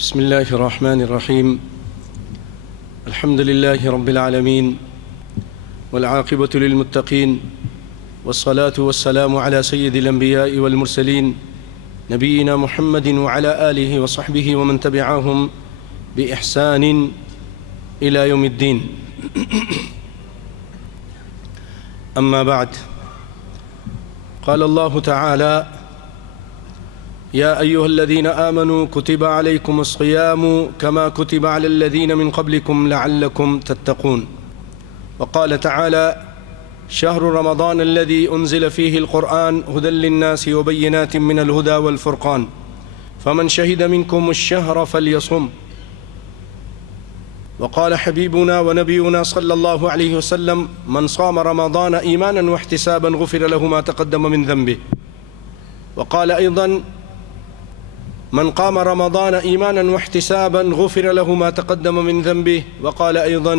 بسم الله الرحمن الرحيم. الحمد لله رب العالمين والعاقبة للمتقين، والصلاة والسلام على سيد الأنبياء والمرسلين نبينا محمد وعلى آله وصحبه ومن تبعهم بإحسان إلى يوم الدين. أما بعد، قال الله تعالى: يا أيها الذين آمنوا كتب عليكم الصيام كما كتب على الذين من قبلكم لعلكم تتقون. وقال تعالى: شهر رمضان الذي أنزل فيه القرآن هدى للناس وبينات من الهدى والفرقان فمن شهد منكم الشهر فليصم. وقال حبيبنا ونبينا صلى الله عليه وسلم: من صام رمضان إيمانا واحتسابا غفر له ما تقدم من ذنبه. وقال أيضا: من قام رمضان إيمانا واحتسابا غفر له ما تقدم من ذنبه. وقال أيضا: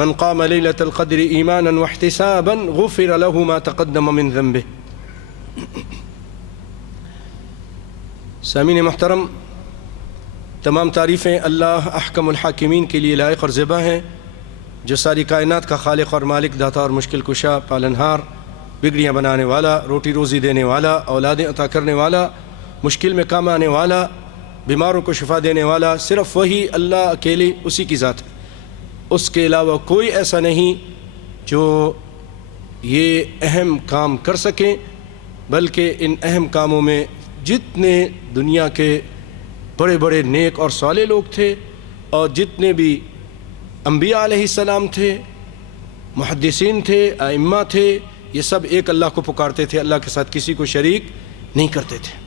من قام ليلة القدر إيمانا واحتسابا غفر له ما تقدم من ذنبه. سامعین محترم، تمام تعریفیں اللہ احکم الحاکمین کے لیے لائق اور زیبا ہیں، جو ساری کائنات کا خالق اور مالک، داتا اور مشکل کشا، پالنہار، بگڑیاں بنانے والا، روٹی روزی دینے والا، اولادیں عطا کرنے والا، مشکل میں کام آنے والا، بیماروں کو شفا دینے والا، صرف وہی اللہ اکیلے، اسی کی ذات ہے۔ اس کے علاوہ کوئی ایسا نہیں جو یہ اہم کام کر سکیں، بلکہ ان اہم کاموں میں جتنے دنیا کے بڑے بڑے نیک اور صالح لوگ تھے، اور جتنے بھی انبیاء علیہ السلام تھے، محدثین تھے، ائمہ تھے، یہ سب ایک اللہ کو پکارتے تھے، اللہ کے ساتھ کسی کو شریک نہیں کرتے تھے۔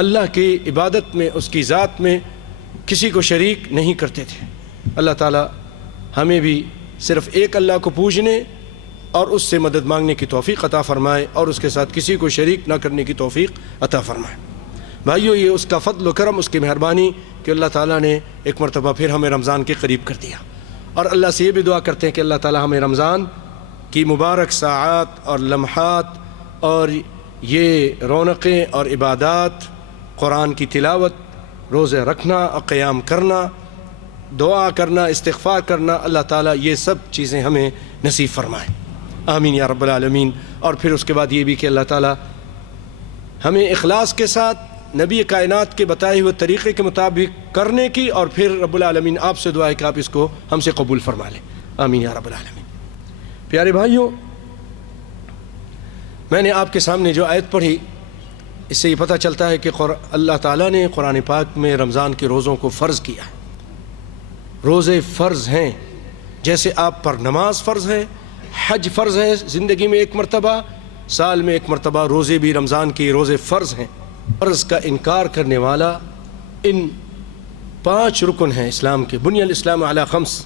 اللہ کی عبادت میں، اس کی ذات میں کسی کو شریک نہیں کرتے تھے۔ اللہ تعالی ہمیں بھی صرف ایک اللہ کو پوجنے اور اس سے مدد مانگنے کی توفیق عطا فرمائے، اور اس کے ساتھ کسی کو شریک نہ کرنے کی توفیق عطا فرمائے۔ بھائیو، یہ اس کا فضل و کرم، اس کی مہربانی کہ اللہ تعالیٰ نے ایک مرتبہ پھر ہمیں رمضان کے قریب کر دیا، اور اللہ سے یہ بھی دعا کرتے ہیں کہ اللہ تعالیٰ ہمیں رمضان کی مبارک ساعات اور لمحات اور یہ رونقیں اور عبادات، قرآن کی تلاوت، روزے رکھنا اور قیام کرنا، دعا کرنا، استغفار کرنا، اللہ تعالیٰ یہ سب چیزیں ہمیں نصیب فرمائے، آمین یا رب العالمین۔ اور پھر اس کے بعد یہ بھی کہ اللہ تعالیٰ ہمیں اخلاص کے ساتھ نبی کائنات کے بتائے ہوئے طریقے کے مطابق کرنے کی، اور پھر رب العالمین آپ سے دعا ہے کہ آپ اس کو ہم سے قبول فرما لیں، آمین یا رب العالمین۔ پیارے بھائیوں، میں نے آپ کے سامنے جو آیت پڑھی، اس سے یہ پتہ چلتا ہے کہ اللہ تعالیٰ نے قرآن پاک میں رمضان کے روزوں کو فرض کیا ہے۔ روزے فرض ہیں، جیسے آپ پر نماز فرض ہے، حج فرض ہے زندگی میں ایک مرتبہ، سال میں ایک مرتبہ روزے بھی رمضان کے روزے فرض ہیں۔ فرض کا انکار کرنے والا، ان 5 رکن ہیں اسلام کے، بنی الاسلام علی 5،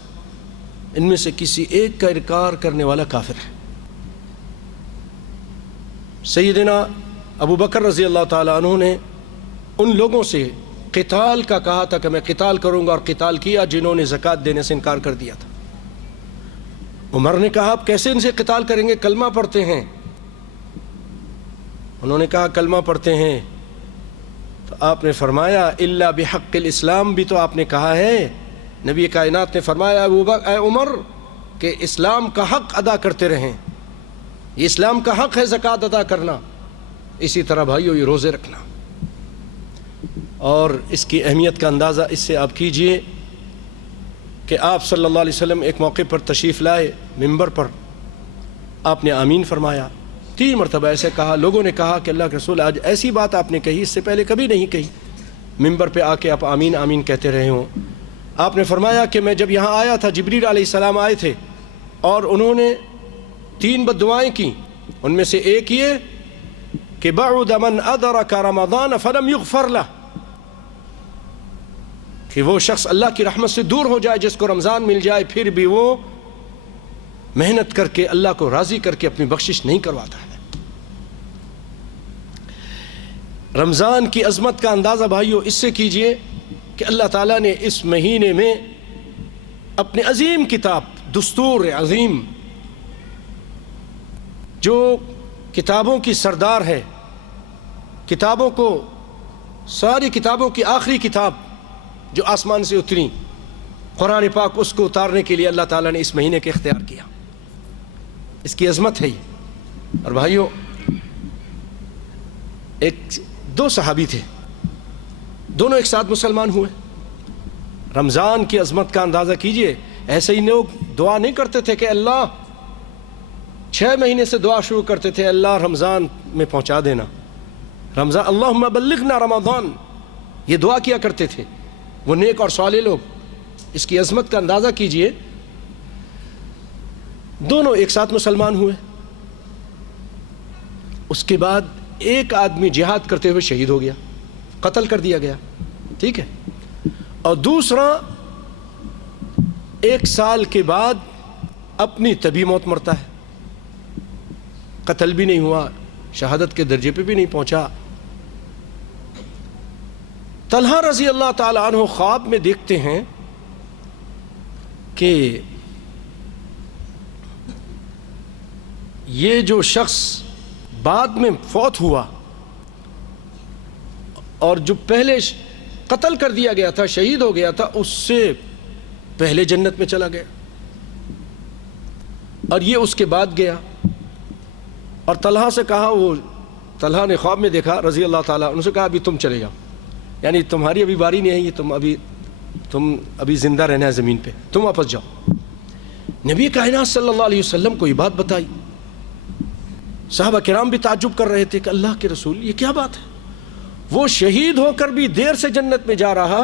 ان میں سے کسی ایک کا انکار کرنے والا کافر ہے۔ سیدنا ابو بکر رضی اللہ تعالیٰ عنہ نے ان لوگوں سے قتال کا کہا تھا کہ میں قتال کروں گا، اور قتال کیا جنہوں نے زکوٰۃ دینے سے انکار کر دیا تھا۔ عمر نے کہا آپ کیسے ان سے قتال کریں گے، کلمہ پڑھتے ہیں۔ انہوں نے کہا کلمہ پڑھتے ہیں، تو آپ نے فرمایا الا بحق الاسلام، بھی تو آپ نے کہا ہے، نبی کائنات نے فرمایا اے عمر کہ اسلام کا حق ادا کرتے رہیں، یہ اسلام کا حق ہے زکوٰۃ ادا کرنا۔ اسی طرح بھائیو، یہ روزے رکھنا، اور اس کی اہمیت کا اندازہ اس سے آپ کیجئے کہ آپ صلی اللہ علیہ وسلم ایک موقع پر تشریف لائے، ممبر پر آپ نے آمین فرمایا، 3 مرتبہ ایسے کہا۔ لوگوں نے کہا کہ اللہ کے رسول، آج ایسی بات آپ نے کہی، اس سے پہلے کبھی نہیں کہی، ممبر پہ آ کے آپ آمین آمین کہتے رہے ہوں۔ آپ نے فرمایا کہ میں جب یہاں آیا تھا، جبریل علیہ السلام آئے تھے، اور انہوں نے 3 بددعائیں کی، ان میں سے ایک یہ کہ بعد من ادرک رمضان فلم یغفر لہ، کہ وہ شخص اللہ کی رحمت سے دور ہو جائے جس کو رمضان مل جائے، پھر بھی وہ محنت کر کے اللہ کو راضی کر کے اپنی بخشش نہیں کرواتا ہے۔ رمضان کی عظمت کا اندازہ بھائیو اس سے کیجئے کہ اللہ تعالیٰ نے اس مہینے میں اپنے عظیم کتاب، دستور عظیم، جو کتابوں کی سردار ہے، کتابوں کو، ساری کتابوں کی آخری کتاب، جو آسمان سے اتری، قرآن پاک اس کو اتارنے کے لیے اللہ تعالیٰ نے اس مہینے کے اختیار کیا. اس کی عظمت ہے یہ. اور بھائیو، دو صحابی تھے، دونوں ایک ساتھ مسلمان ہوئے. رمضان کی عظمت کا اندازہ کیجئے. ایسے ہی لوگ دعا نہیں کرتے تھے کہ اللہ 6 مہینے سے دعا شروع کرتے تھے اللہ رمضان میں پہنچا دینا، رمضان اللہم بلغنا رمضان، یہ دعا کیا کرتے تھے وہ نیک اور صالح لوگ. اس کی عظمت کا اندازہ کیجئے. دونوں ایک ساتھ مسلمان ہوئے. اس کے بعد ایک آدمی جہاد کرتے ہوئے شہید ہو گیا، قتل کر دیا گیا، ٹھیک ہے، اور دوسرا 1 سال کے بعد اپنی طبی موت مرتا ہے. قتل بھی نہیں ہوا، شہادت کے درجے پہ بھی نہیں پہنچا. طلحہ رضی اللہ تعالی عنہ خواب میں دیکھتے ہیں کہ یہ جو شخص بعد میں فوت ہوا اور جو پہلے قتل کر دیا گیا تھا، شہید ہو گیا تھا، اس سے پہلے جنت میں چلا گیا اور یہ اس کے بعد گیا. اور طلحہ سے کہا، وہ طلحہ نے خواب میں دیکھا رضی اللہ تعالیٰ، ان سے کہا ابھی تم چلے جاؤ، یعنی تمہاری ابھی باری نہیں ہے، یہ تم ابھی زندہ رہنا ہے زمین پہ، تم واپس جاؤ. نبی کائنات صلی اللہ علیہ وسلم کو یہ بات بتائی. صحابہ کرام بھی تعجب کر رہے تھے کہ اللہ کے رسول یہ کیا بات ہے، وہ شہید ہو کر بھی دیر سے جنت میں جا رہا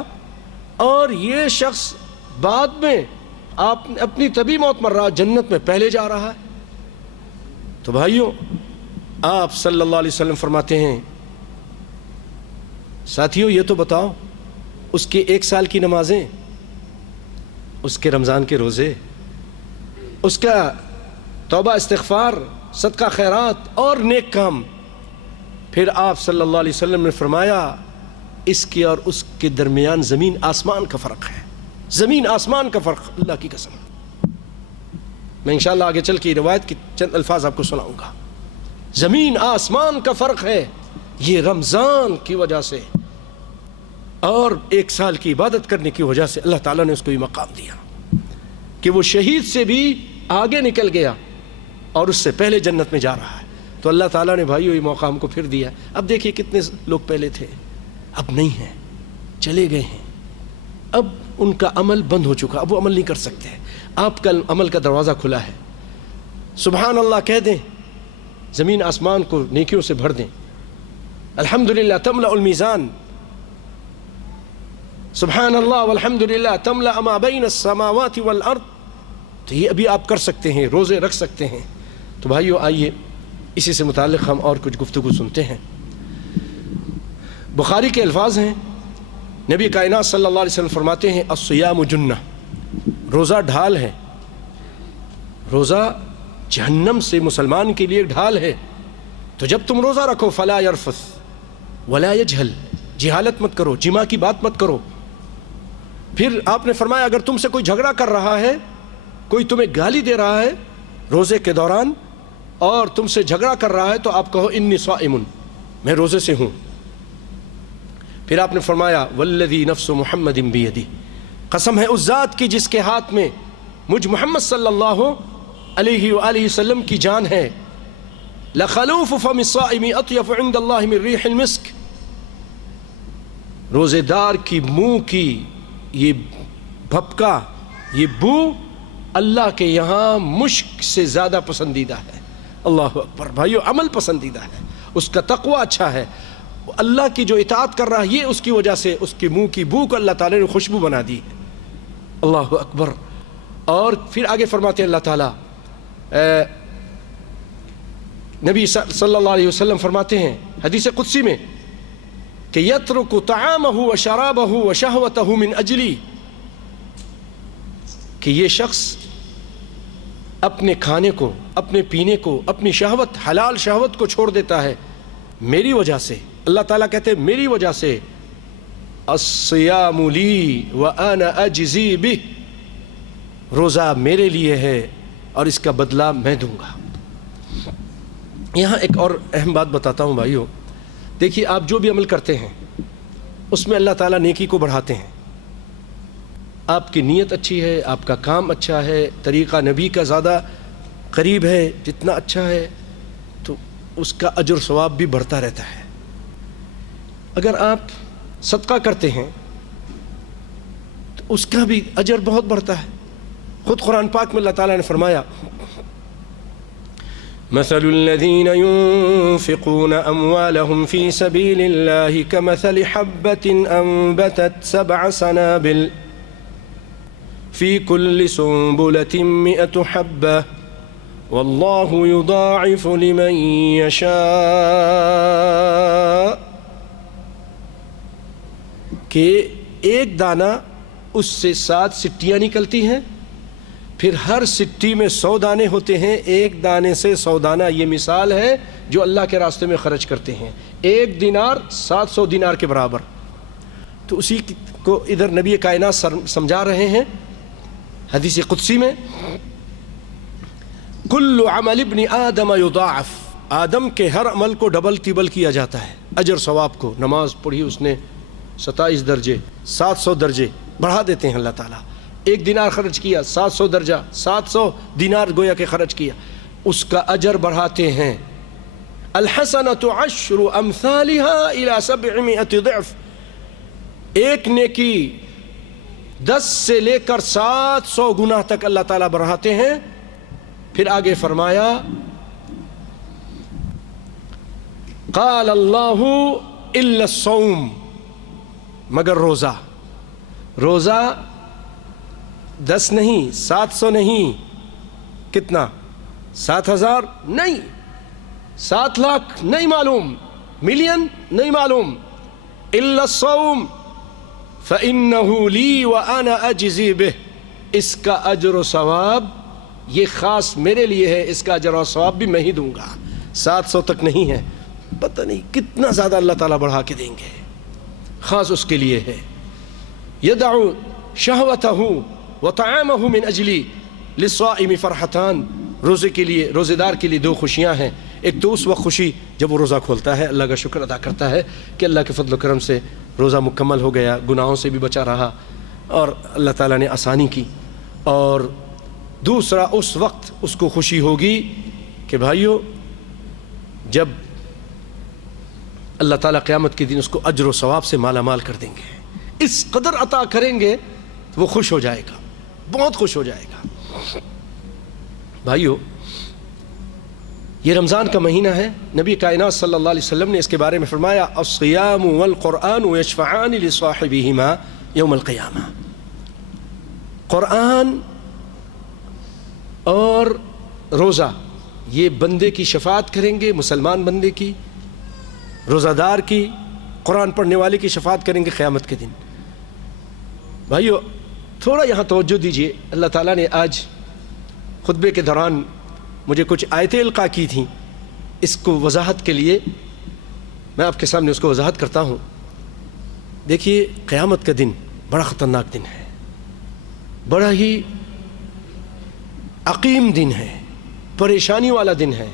اور یہ شخص بعد میں اپنی طبی موت مر رہا، جنت میں پہلے جا رہا ہے. تو بھائیوں، آپ صلی اللہ علیہ وسلم فرماتے ہیں ساتھیوں یہ تو بتاؤ اس کے 1 سال کی نمازیں، اس کے رمضان کے روزے، اس کا توبہ استغفار، صدقہ خیرات اور نیک کام. پھر آپ صلی اللہ علیہ وسلم نے فرمایا اس کے اور اس کے درمیان زمین آسمان کا فرق ہے، زمین آسمان کا فرق. اللہ کی قسم، میں انشاءاللہ آگے چل کے روایت کے چند الفاظ آپ کو سناؤں گا. زمین آسمان کا فرق ہے. یہ رمضان کی وجہ سے اور 1 سال کی عبادت کرنے کی وجہ سے اللہ تعالیٰ نے اس کو یہ مقام دیا کہ وہ شہید سے بھی آگے نکل گیا اور اس سے پہلے جنت میں جا رہا ہے. تو اللہ تعالیٰ نے بھائیو یہ موقع ہم کو پھر دیا. اب دیکھیے کتنے لوگ پہلے تھے، اب نہیں ہیں، چلے گئے ہیں، اب ان کا عمل بند ہو چکا، اب وہ عمل نہیں کر سکتے. آپ کا عمل کا دروازہ کھلا ہے. سبحان اللہ کہہ دیں، زمین آسمان کو نیکیوں سے بھر دیں. الحمدللہ تملأ المیزان، سبحان اللہ والحمدللہ تملأ ما بین السماوات والارض. تو یہ ابھی آپ کر سکتے ہیں، روزے رکھ سکتے ہیں. تو بھائیو آئیے اسی سے متعلق ہم اور کچھ گفتگو سنتے ہیں. بخاری کے الفاظ ہیں، نبی کائنات صلی اللہ علیہ وسلم فرماتے ہیں الصیام جنہ، روزہ ڈھال ہے. روزہ جہنم سے مسلمان کے لیے ڈھال ہے. تو جب تم روزہ رکھو فلا یرفث ولا یجہل، جہالت مت کرو، جماع کی بات مت کرو. پھر آپ نے فرمایا اگر تم سے کوئی جھگڑا کر رہا ہے، کوئی تمہیں گالی دے رہا ہے روزے کے دوران اور تم سے جھگڑا کر رہا ہے تو آپ کہو انی صائم، میں روزے سے ہوں. پھر آپ نے فرمایا والذی نفس محمد بیدی، قسم ہے اس ذات کی جس کے ہاتھ میں مجھ محمد صلی اللہ علیہ وآلہ وسلم کی جان ہے، لخلوف فم الصائم اطیب عند اللہ من ریح المسک، روزے دار کی منہ کی یہ بھپکا، یہ بو اللہ کے یہاں مشک سے زیادہ پسندیدہ ہے. اللہ اکبر. بھائیو عمل پسندیدہ ہے، اس کا تقوی اچھا ہے، اللہ کی جو اطاعت کر رہا ہے یہ اس کی وجہ سے اس کے منہ کی بو کو اللہ تعالیٰ نے خوشبو بنا دی ہے. اللہ اکبر. اور پھر آگے فرماتے ہیں اللہ تعالیٰ، نبی صلی اللہ علیہ وسلم فرماتے ہیں حدیث قدسی میں کہ یترک طعامہ وشرابہ وشہوتہ من اجلی، کہ یہ شخص اپنے کھانے کو، اپنے پینے کو، اپنی شہوت، حلال شہوت کو چھوڑ دیتا ہے میری وجہ سے. اللہ تعالیٰ کہتے ہیں میری وجہ سے. الصیام لی وانا اجزی بہ، روزہ میرے لیے ہے اور اس کا بدلہ میں دوں گا. یہاں ایک اور اہم بات بتاتا ہوں بھائیو، دیکھیے آپ جو بھی عمل کرتے ہیں اس میں اللہ تعالیٰ نیکی کو بڑھاتے ہیں. آپ کی نیت اچھی ہے، آپ کا کام اچھا ہے، طریقہ نبی کا زیادہ قریب ہے، جتنا اچھا ہے تو اس کا اجر و ثواب بھی بڑھتا رہتا ہے۔ اگر آپ صدقہ کرتے ہیں تو اس کا بھی اجر بہت بڑھتا ہے۔ خود قرآن پاک میں اللہ تعالیٰ نے فرمایا مثل الذين ينفقون أموالهم في سبيل الله كمثل حبة أنبتت 7 سنابل في كل سنبلة 100 حبة والله يضاعف لمن يشاء، کہ ایک دانہ اس سے 7 سٹیاں نکلتی ہیں، پھر ہر سٹی میں 100 دانے ہوتے ہیں، ایک دانے سے 100 دانہ۔ یہ مثال ہے جو اللہ کے راستے میں خرچ کرتے ہیں، 1 دینار 700 دینار کے برابر۔ تو اسی کو ادھر نبی کائنات سمجھا رہے ہیں حدیث قدسی میں، کل عمل ابن آدم یضاعف، آدم کے ہر عمل کو ڈبل ٹیبل کیا جاتا ہے، اجر ثواب کو۔ نماز پڑھی اس نے 27 درجے، 700 درجے بڑھا دیتے ہیں اللہ تعالیٰ۔ 1 دینار خرچ کیا، 700 درجہ، 700 دینار گویا کہ خرچ کیا، اس کا اجر بڑھاتے ہیں۔ الحسنۃ 10 امثالها الى 700 ضعف، ایک نیکی 10 سے لے کر 700 گنا تک اللہ تعالیٰ بڑھاتے ہیں۔ پھر آگے فرمایا قال اللہ الا الصوم، مگر روزہ، روزہ 10 نہیں، 700 نہیں، کتنا؟ 7000 نہیں، 7 لاکھ نہیں معلوم، ملین نہیں معلوم، الا الصوم فإنه لی وأنا أجزی بہ، اس کا اجر و ثواب یہ خاص میرے لیے ہے، اس کا اجر و ثواب بھی میں ہی دوں گا۔ 700 تک نہیں ہے، پتہ نہیں کتنا زیادہ اللہ تعالیٰ بڑھا کے دیں گے، خاص اس کے لیے ہے۔ یدع شہوتہ وطعامہ من اجلی للصائم فرحتان، روزے کے لیے، روزے دار کے لیے 2 خوشیاں ہیں۔ ایک تو اس وقت خوشی جب وہ روزہ کھولتا ہے، اللہ کا شکر ادا کرتا ہے کہ اللہ کے فضل و کرم سے روزہ مکمل ہو گیا، گناہوں سے بھی بچا رہا اور اللہ تعالیٰ نے آسانی کی۔ اور دوسرا اس وقت اس کو خوشی ہوگی کہ بھائیو جب اللہ تعالیٰ قیامت کے دن اس کو اجر و ثواب سے مالا مال کر دیں گے، اس قدر عطا کریں گے وہ خوش ہو جائے گا، بہت خوش ہو جائے گا۔ بھائیو یہ رمضان کا مہینہ ہے، نبی کائنات صلی اللہ علیہ وسلم نے اس کے بارے میں فرمایا الصیام والقرآن یشفعان لصاحبہما یوم القیامہ، قرآن اور روزہ یہ بندے کی شفاعت کریں گے، مسلمان بندے کی، روزہ دار کی، قرآن پڑھنے والے کی شفاعت کریں گے قیامت کے دن۔ بھائیو تھوڑا یہاں توجہ دیجئے، اللہ تعالیٰ نے آج خطبے کے دوران مجھے کچھ آیتیں القاء کی تھیں، اس کو وضاحت کے لیے میں آپ کے سامنے اس کو وضاحت کرتا ہوں۔ دیکھیے قیامت کا دن بڑا خطرناک دن ہے، بڑا ہی عقیم دن ہے، پریشانی والا دن ہے،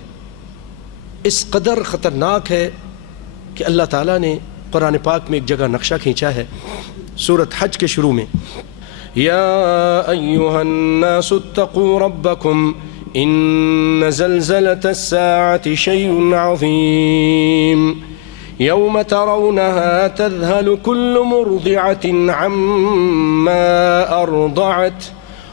اس قدر خطرناک ہے کہ اللہ تعالیٰ نے قرآن پاک میں ایک جگہ نقشہ کھینچا ہے، سورۃ حج کے شروع میں، یا ایھا الناس اتقوا ربکم ان زلزلۃ الساعۃ شیء عظیم یوم ترونها تذهل كل مرضعة عما أرضعت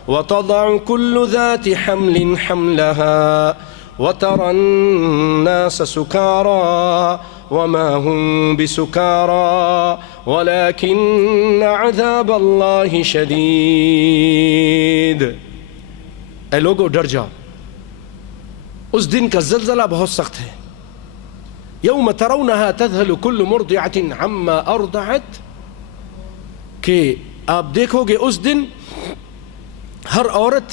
وتضع كل ذات حمل حملها وترى الناس سكارى وما هم بسكارى ولكن عذاب الله شديد۔ اے لوگو ڈر جاؤ، اس دن کا زلزلہ بہت سخت ہے۔ یوم ترونها تذهل كل مرضعة عما أرضعت، کہ آپ دیکھو گے اس دن ہر عورت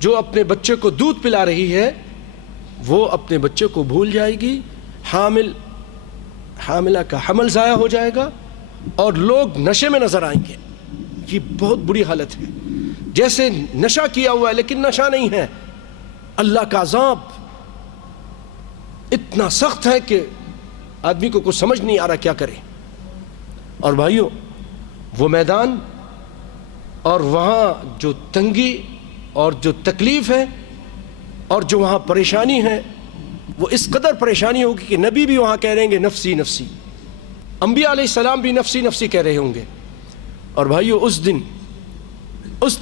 جو اپنے بچے کو دودھ پلا رہی ہے وہ اپنے بچے کو بھول جائے گی، حاملہ کا حمل ضائع ہو جائے گا اور لوگ نشے میں نظر آئیں گے۔ یہ بہت بری حالت ہے، جیسے نشہ کیا ہوا ہے لیکن نشہ نہیں ہے۔ اللہ کا عذاب اتنا سخت ہے کہ آدمی کو کچھ سمجھ نہیں آ رہا کیا کرے۔ اور بھائیو وہ میدان اور وہاں جو تنگی اور جو تکلیف ہے اور جو وہاں پریشانی ہے وہ اس قدر پریشانی ہوگی کہ نبی بھی وہاں کہہ رہیں گے نفسی نفسی، انبیاء علیہ السلام بھی نفسی نفسی کہہ رہے ہوں گے۔ اور بھائیو اس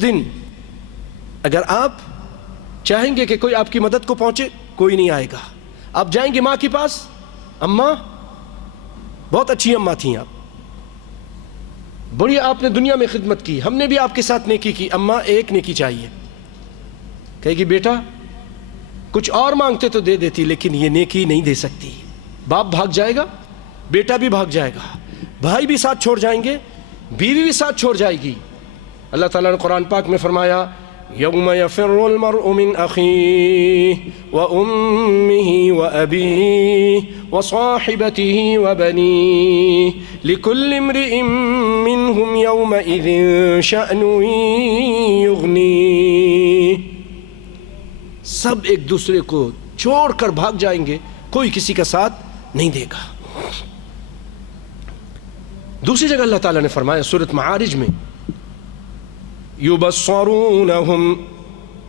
دن اگر آپ چاہیں گے کہ کوئی آپ کی مدد کو پہنچے، کوئی نہیں آئے گا۔ آپ جائیں گے ماں کے پاس، اماں بہت اچھی اماں تھیں آپ، بڑی آپ نے دنیا میں خدمت کی، ہم نے بھی آپ کے ساتھ نیکی کی، اماں ایک نیکی چاہیے، کہے گی بیٹا کچھ اور مانگتے تو دے دیتی لیکن یہ نیکی نہیں دے سکتی۔ باپ بھاگ جائے گا، بیٹا بھی بھاگ جائے گا، بھائی بھی ساتھ چھوڑ جائیں گے، بیوی بھی ساتھ چھوڑ جائے گی۔ اللہ تعالیٰ نے قرآن پاک میں فرمایا یوم یفر المرء من اخیہ وامہ وابیہ وصاحبتہ وبنیہ لکل امرئ منہم یومئذ شأن یغنیہ۔ سب ایک دوسرے کو چھوڑ کر بھاگ جائیں گے، کوئی کسی کا ساتھ نہیں دے گا۔ دوسری جگہ اللہ تعالیٰ نے فرمایا سورۃ معارج میں یبصرونہم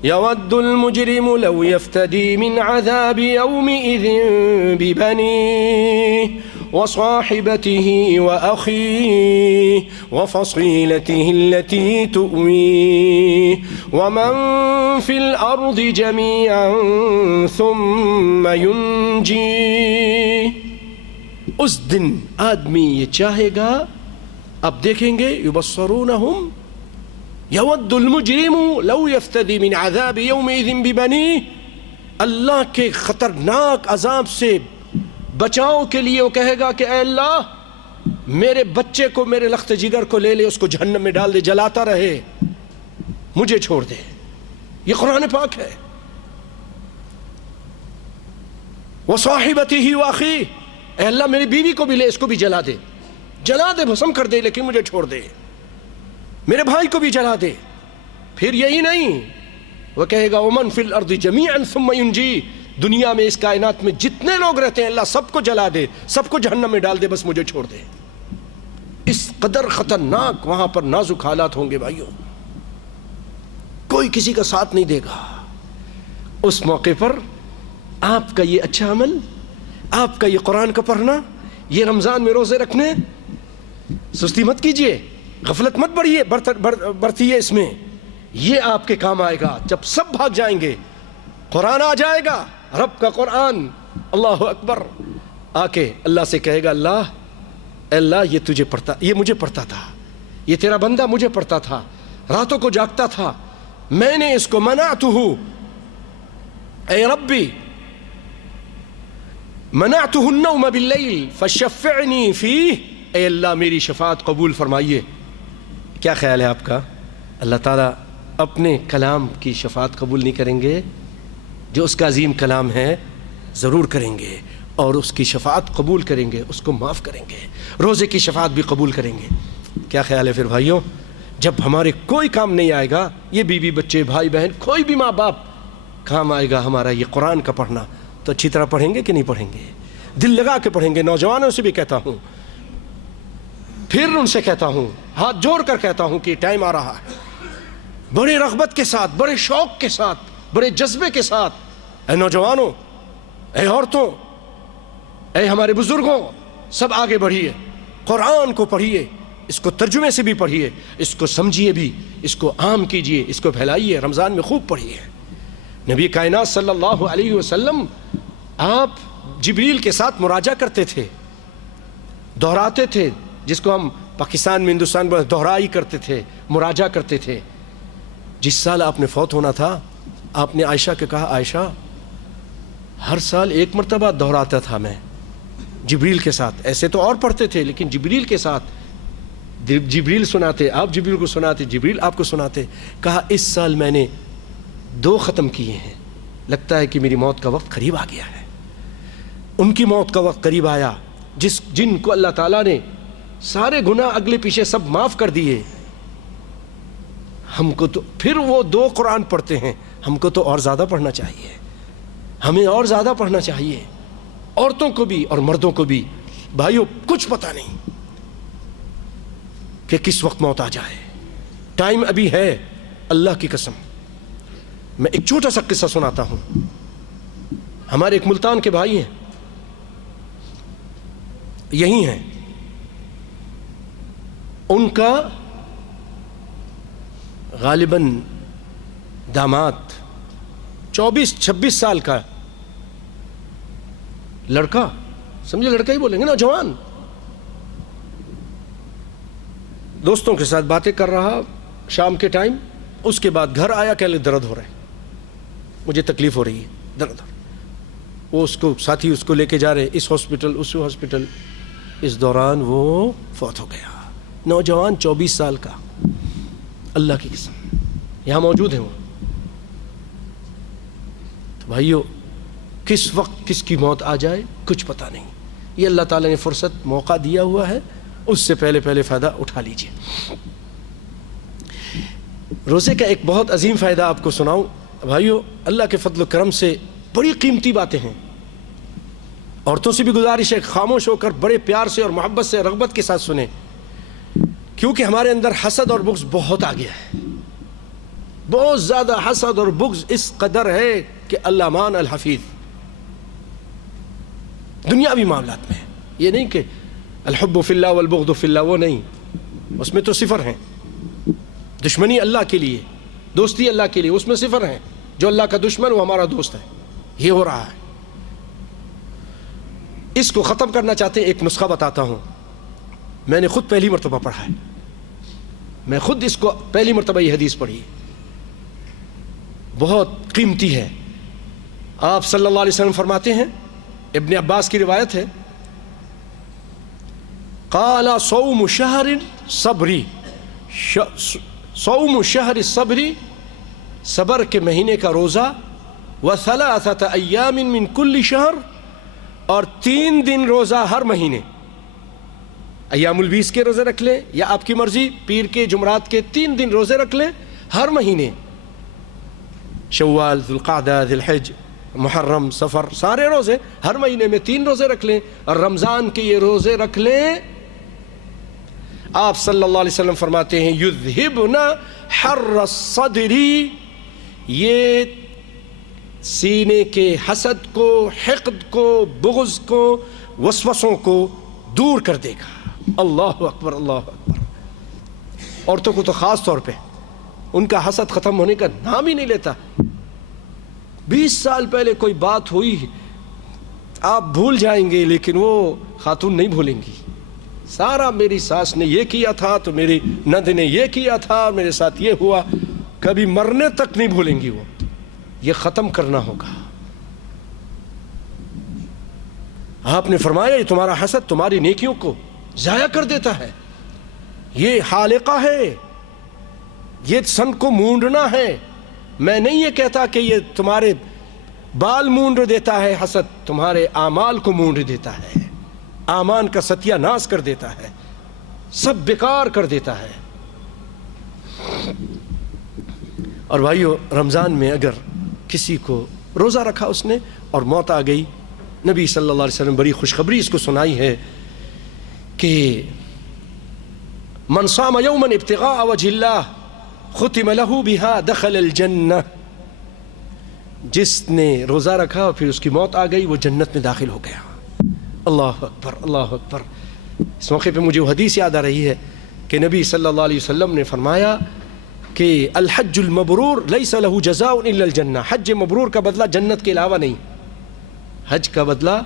یود المجرم لو یفتدی من عذاب یومئذ ببنیہ وصاحبتہ واخیہ وفصیلتہ التی تؤویہ ومن فی الارض جمیعا ثم ینجیہ۔ اس دن آدمی یہ چاہے گا، اب دیکھیں گے یبصرونہم یود المجرم لو یفتدی من عذاب یومئذ ببنیہ، اللہ کے خطرناک عذاب سے بچاؤ کے لیے وہ کہے گا کہ اے اللہ میرے بچے کو، میرے لخت جگر کو لے لے، اس کو جہنم میں ڈال دے، جلاتا رہے، مجھے چھوڑ دے۔ یہ قرآن پاک ہے۔ وصاحبتہ واخیہ، اے اللہ میری بیوی کو بھی لے، اس کو بھی جلا دے، جلا دے، بھسم کر دے، لیکن مجھے چھوڑ دے، میرے بھائی کو بھی جلا دے۔ پھر یہی نہیں، وہ کہے گا ومن فی الارض جمیعا ثم ینجی، دنیا میں اس کائنات میں جتنے لوگ رہتے ہیں اللہ سب کو جلا دے، سب کو جہنم میں ڈال دے، بس مجھے چھوڑ دے۔ اس قدر خطرناک وہاں پر نازک حالات ہوں گے بھائیوں، کوئی کسی کا ساتھ نہیں دے گا۔ اس موقع پر آپ کا یہ اچھا عمل، آپ کا یہ قرآن کا پڑھنا، یہ رمضان میں روزے رکھنے، سستی مت کیجئے، غفلت مت برتیے اس میں، یہ آپ کے کام آئے گا۔ جب سب بھاگ جائیں گے، قرآن آ جائے گا، رب کا قرآن، اللہ اکبر، آ کے اللہ سے کہے گا اللہ اے اللہ یہ مجھے پڑھتا تھا، یہ تیرا بندہ مجھے پڑھتا تھا، راتوں کو جاگتا تھا، میں نے اس کو منعتہ، اے ربی منعتہ النوم باللیل فشفعنی فیہ، اے اللہ میری شفاعت قبول فرمائیے۔ کیا خیال ہے آپ کا؟ اللہ تعالیٰ اپنے کلام کی شفاعت قبول نہیں کریں گے؟ جو اس کا عظیم کلام ہے ضرور کریں گے، اور اس کی شفاعت قبول کریں گے، اس کو معاف کریں گے، روزے کی شفاعت بھی قبول کریں گے۔ کیا خیال ہے پھر بھائیوں؟ جب ہمارے کوئی کام نہیں آئے گا، یہ بیوی بچے بھائی بہن کوئی بھی ماں باپ کام آئے گا ہمارا یہ قرآن کا پڑھنا، تو اچھی طرح پڑھیں گے کہ نہیں پڑھیں گے؟ دل لگا کے پڑھیں گے۔ نوجوانوں سے بھی کہتا ہوں، پھر ان سے کہتا ہوں، ہاتھ جوڑ کر کہتا ہوں کہ ٹائم آ رہا ہے، بڑے رغبت کے ساتھ، بڑے شوق کے ساتھ، بڑے جذبے کے ساتھ، اے نوجوانوں، اے عورتوں، اے ہمارے بزرگوں، سب آگے بڑھیے، قرآن کو پڑھیے، اس کو ترجمے سے بھی پڑھیے، اس کو سمجھیے بھی، اس کو عام کیجئے، اس کو پھیلائیے، رمضان میں خوب پڑھیے۔ نبی کائنات صلی اللہ علیہ وسلم آپ جبریل کے ساتھ مراجعہ کرتے تھے، دہراتے تھے، جس کو ہم پاکستان میں ہندوستان میں دہرائی کرتے تھے، مراجعہ کرتے تھے۔ جس سال آپ نے فوت ہونا تھا، آپ نے عائشہ کے کہا عائشہ ہر سال ایک مرتبہ دہراتا تھا میں جبریل کے ساتھ، ایسے تو اور پڑھتے تھے لیکن جبریل کے ساتھ، جبریل سناتے، آپ جبریل کو سناتے، جبریل آپ کو سناتے۔ کہا اس سال میں نے 2 ختم کیے ہیں، لگتا ہے کہ میری موت کا وقت قریب آ گیا ہے۔ ان کی موت کا وقت قریب آیا جن کو اللہ تعالیٰ نے سارے گناہ اگلے پیچھے سب معاف کر دیے، ہم کو تو پھر وہ 2 قرآن پڑھتے ہیں، ہم کو تو اور زیادہ پڑھنا چاہیے، ہمیں اور زیادہ پڑھنا چاہیے، عورتوں کو بھی اور مردوں کو بھی۔ بھائیوں کچھ پتہ نہیں کہ کس وقت موت آ جائے، ٹائم ابھی ہے، اللہ کی قسم۔ میں ایک چھوٹا سا قصہ سناتا ہوں۔ ہمارے ایک ملتان کے بھائی ہیں، یہی ہیں، ان کا غالباً داماد 24-26 سال کا لڑکا، سمجھے لڑکا ہی بولیں گے، نوجوان، دوستوں کے ساتھ باتیں کر رہا شام کے ٹائم، اس کے بعد گھر آیا، کہ درد ہو رہا ہے، مجھے تکلیف ہو رہی ہے، درد۔ وہ اس کو ساتھی اس کو لے کے جا رہے اس ہاسپٹل اس ہاسپٹل، اس دوران وہ فوت ہو گیا۔ نوجوان 24 سال کا، اللہ کی قسم، یہاں موجود ہیں وہ۔ تو بھائیو، کس وقت کس کی موت آ جائے کچھ پتہ نہیں، یہ اللہ تعالیٰ نے فرصت موقع دیا ہوا ہے، اس سے پہلے فائدہ اٹھا لیجئے۔ روزے کا ایک بہت عظیم فائدہ آپ کو سناؤں بھائیو، اللہ کے فضل و کرم سے بڑی قیمتی باتیں ہیں۔ عورتوں سے بھی گزارش ہے، خاموش ہو کر بڑے پیار سے اور محبت سے، رغبت کے ساتھ سنیں، کیونکہ ہمارے اندر حسد اور بغض بہت آ گیا ہے، بہت زیادہ حسد اور بغض اس قدر ہے کہ اللہ مان الحفیظ۔ دنیاوی معاملات میں یہ نہیں کہ الحب فی اللہ والبغض فی اللہ، وہ نہیں، اس میں تو صفر ہیں۔ دشمنی اللہ کے لیے، دوستی اللہ کے لیے، اس میں صفر ہیں۔ جو اللہ کا دشمن وہ ہمارا دوست ہے، یہ ہو رہا ہے۔ اس کو ختم کرنا چاہتے ہیں، ایک نسخہ بتاتا ہوں، میں نے خود پہلی مرتبہ پڑھا ہے، میں خود اس کو پہلی مرتبہ یہ حدیث پڑھی، بہت قیمتی ہے۔ آپ صلی اللہ علیہ وسلم فرماتے ہیں، ابن عباس کی روایت ہے، قال صوم شہر صبری، صوم شہر صبری، صبر کے مہینے کا روزہ، وثلاثۃ ایام من کل شہر، اور 3 دن روزہ ہر مہینے، ایام البیس کے روزے رکھ لیں یا آپ کی مرضی، پیر کے جمعرات کے 3 دن روزے رکھ لیں ہر مہینے، شوال، ذوالقعدہ، ذی الحج، محرم، سفر، سارے روزے ہر مہینے میں 3 روزے رکھ لیں، اور رمضان کے یہ روزے رکھ لیں۔ آپ صلی اللہ علیہ وسلم فرماتے ہیں، یذہبن حر الصدر، یہ سینے کے حسد کو، حقد کو، بغض کو، وسوسوں کو دور کر دے گا۔ اللہ اکبر، اللہ اکبر۔ عورتوں کو تو خاص طور پہ ان کا حسد ختم ہونے کا نام ہی نہیں لیتا۔ 20 سال پہلے کوئی بات ہوئی آپ بھول جائیں گے، لیکن وہ خاتون نہیں بھولیں گی۔ سارا میری ساس نے یہ کیا تھا، تو میری نند نے یہ کیا تھا، میرے ساتھ یہ ہوا، کبھی مرنے تک نہیں بھولیں گی وہ۔ یہ ختم کرنا ہوگا۔ آپ نے فرمایا، یہ تمہارا حسد تمہاری نیکیوں کو ضائع کر دیتا ہے، یہ حالقہ ہے، یہ سن کو مونڈنا ہے۔ میں نہیں یہ کہتا کہ یہ تمہارے بال مونڈ دیتا ہے، حسد تمہارے اعمال کو مونڈ دیتا ہے، اعمال کا ستیہ ناش کر دیتا ہے، سب بیکار کر دیتا ہے۔ اور بھائیو، رمضان میں اگر کسی کو روزہ رکھا اس نے اور موت آ گئی، نبی صلی اللہ علیہ وسلم بڑی خوشخبری اس کو سنائی ہے کہ من صام یوما ابتغاء وجہ اللہ ختم له بها دخل الجنہ، جس نے روزہ رکھا اور پھر اس کی موت آ گئی، وہ جنت میں داخل ہو گیا۔ اللہ اکبر، اللہ اکبر۔ اس موقع پہ مجھے وہ حدیث یاد آ رہی ہے کہ نبی صلی اللہ علیہ وسلم نے فرمایا کہ الحج المبرور لیس له جزاء الا الجنہ، حج مبرور کا بدلہ جنت کے علاوہ نہیں، حج کا بدلہ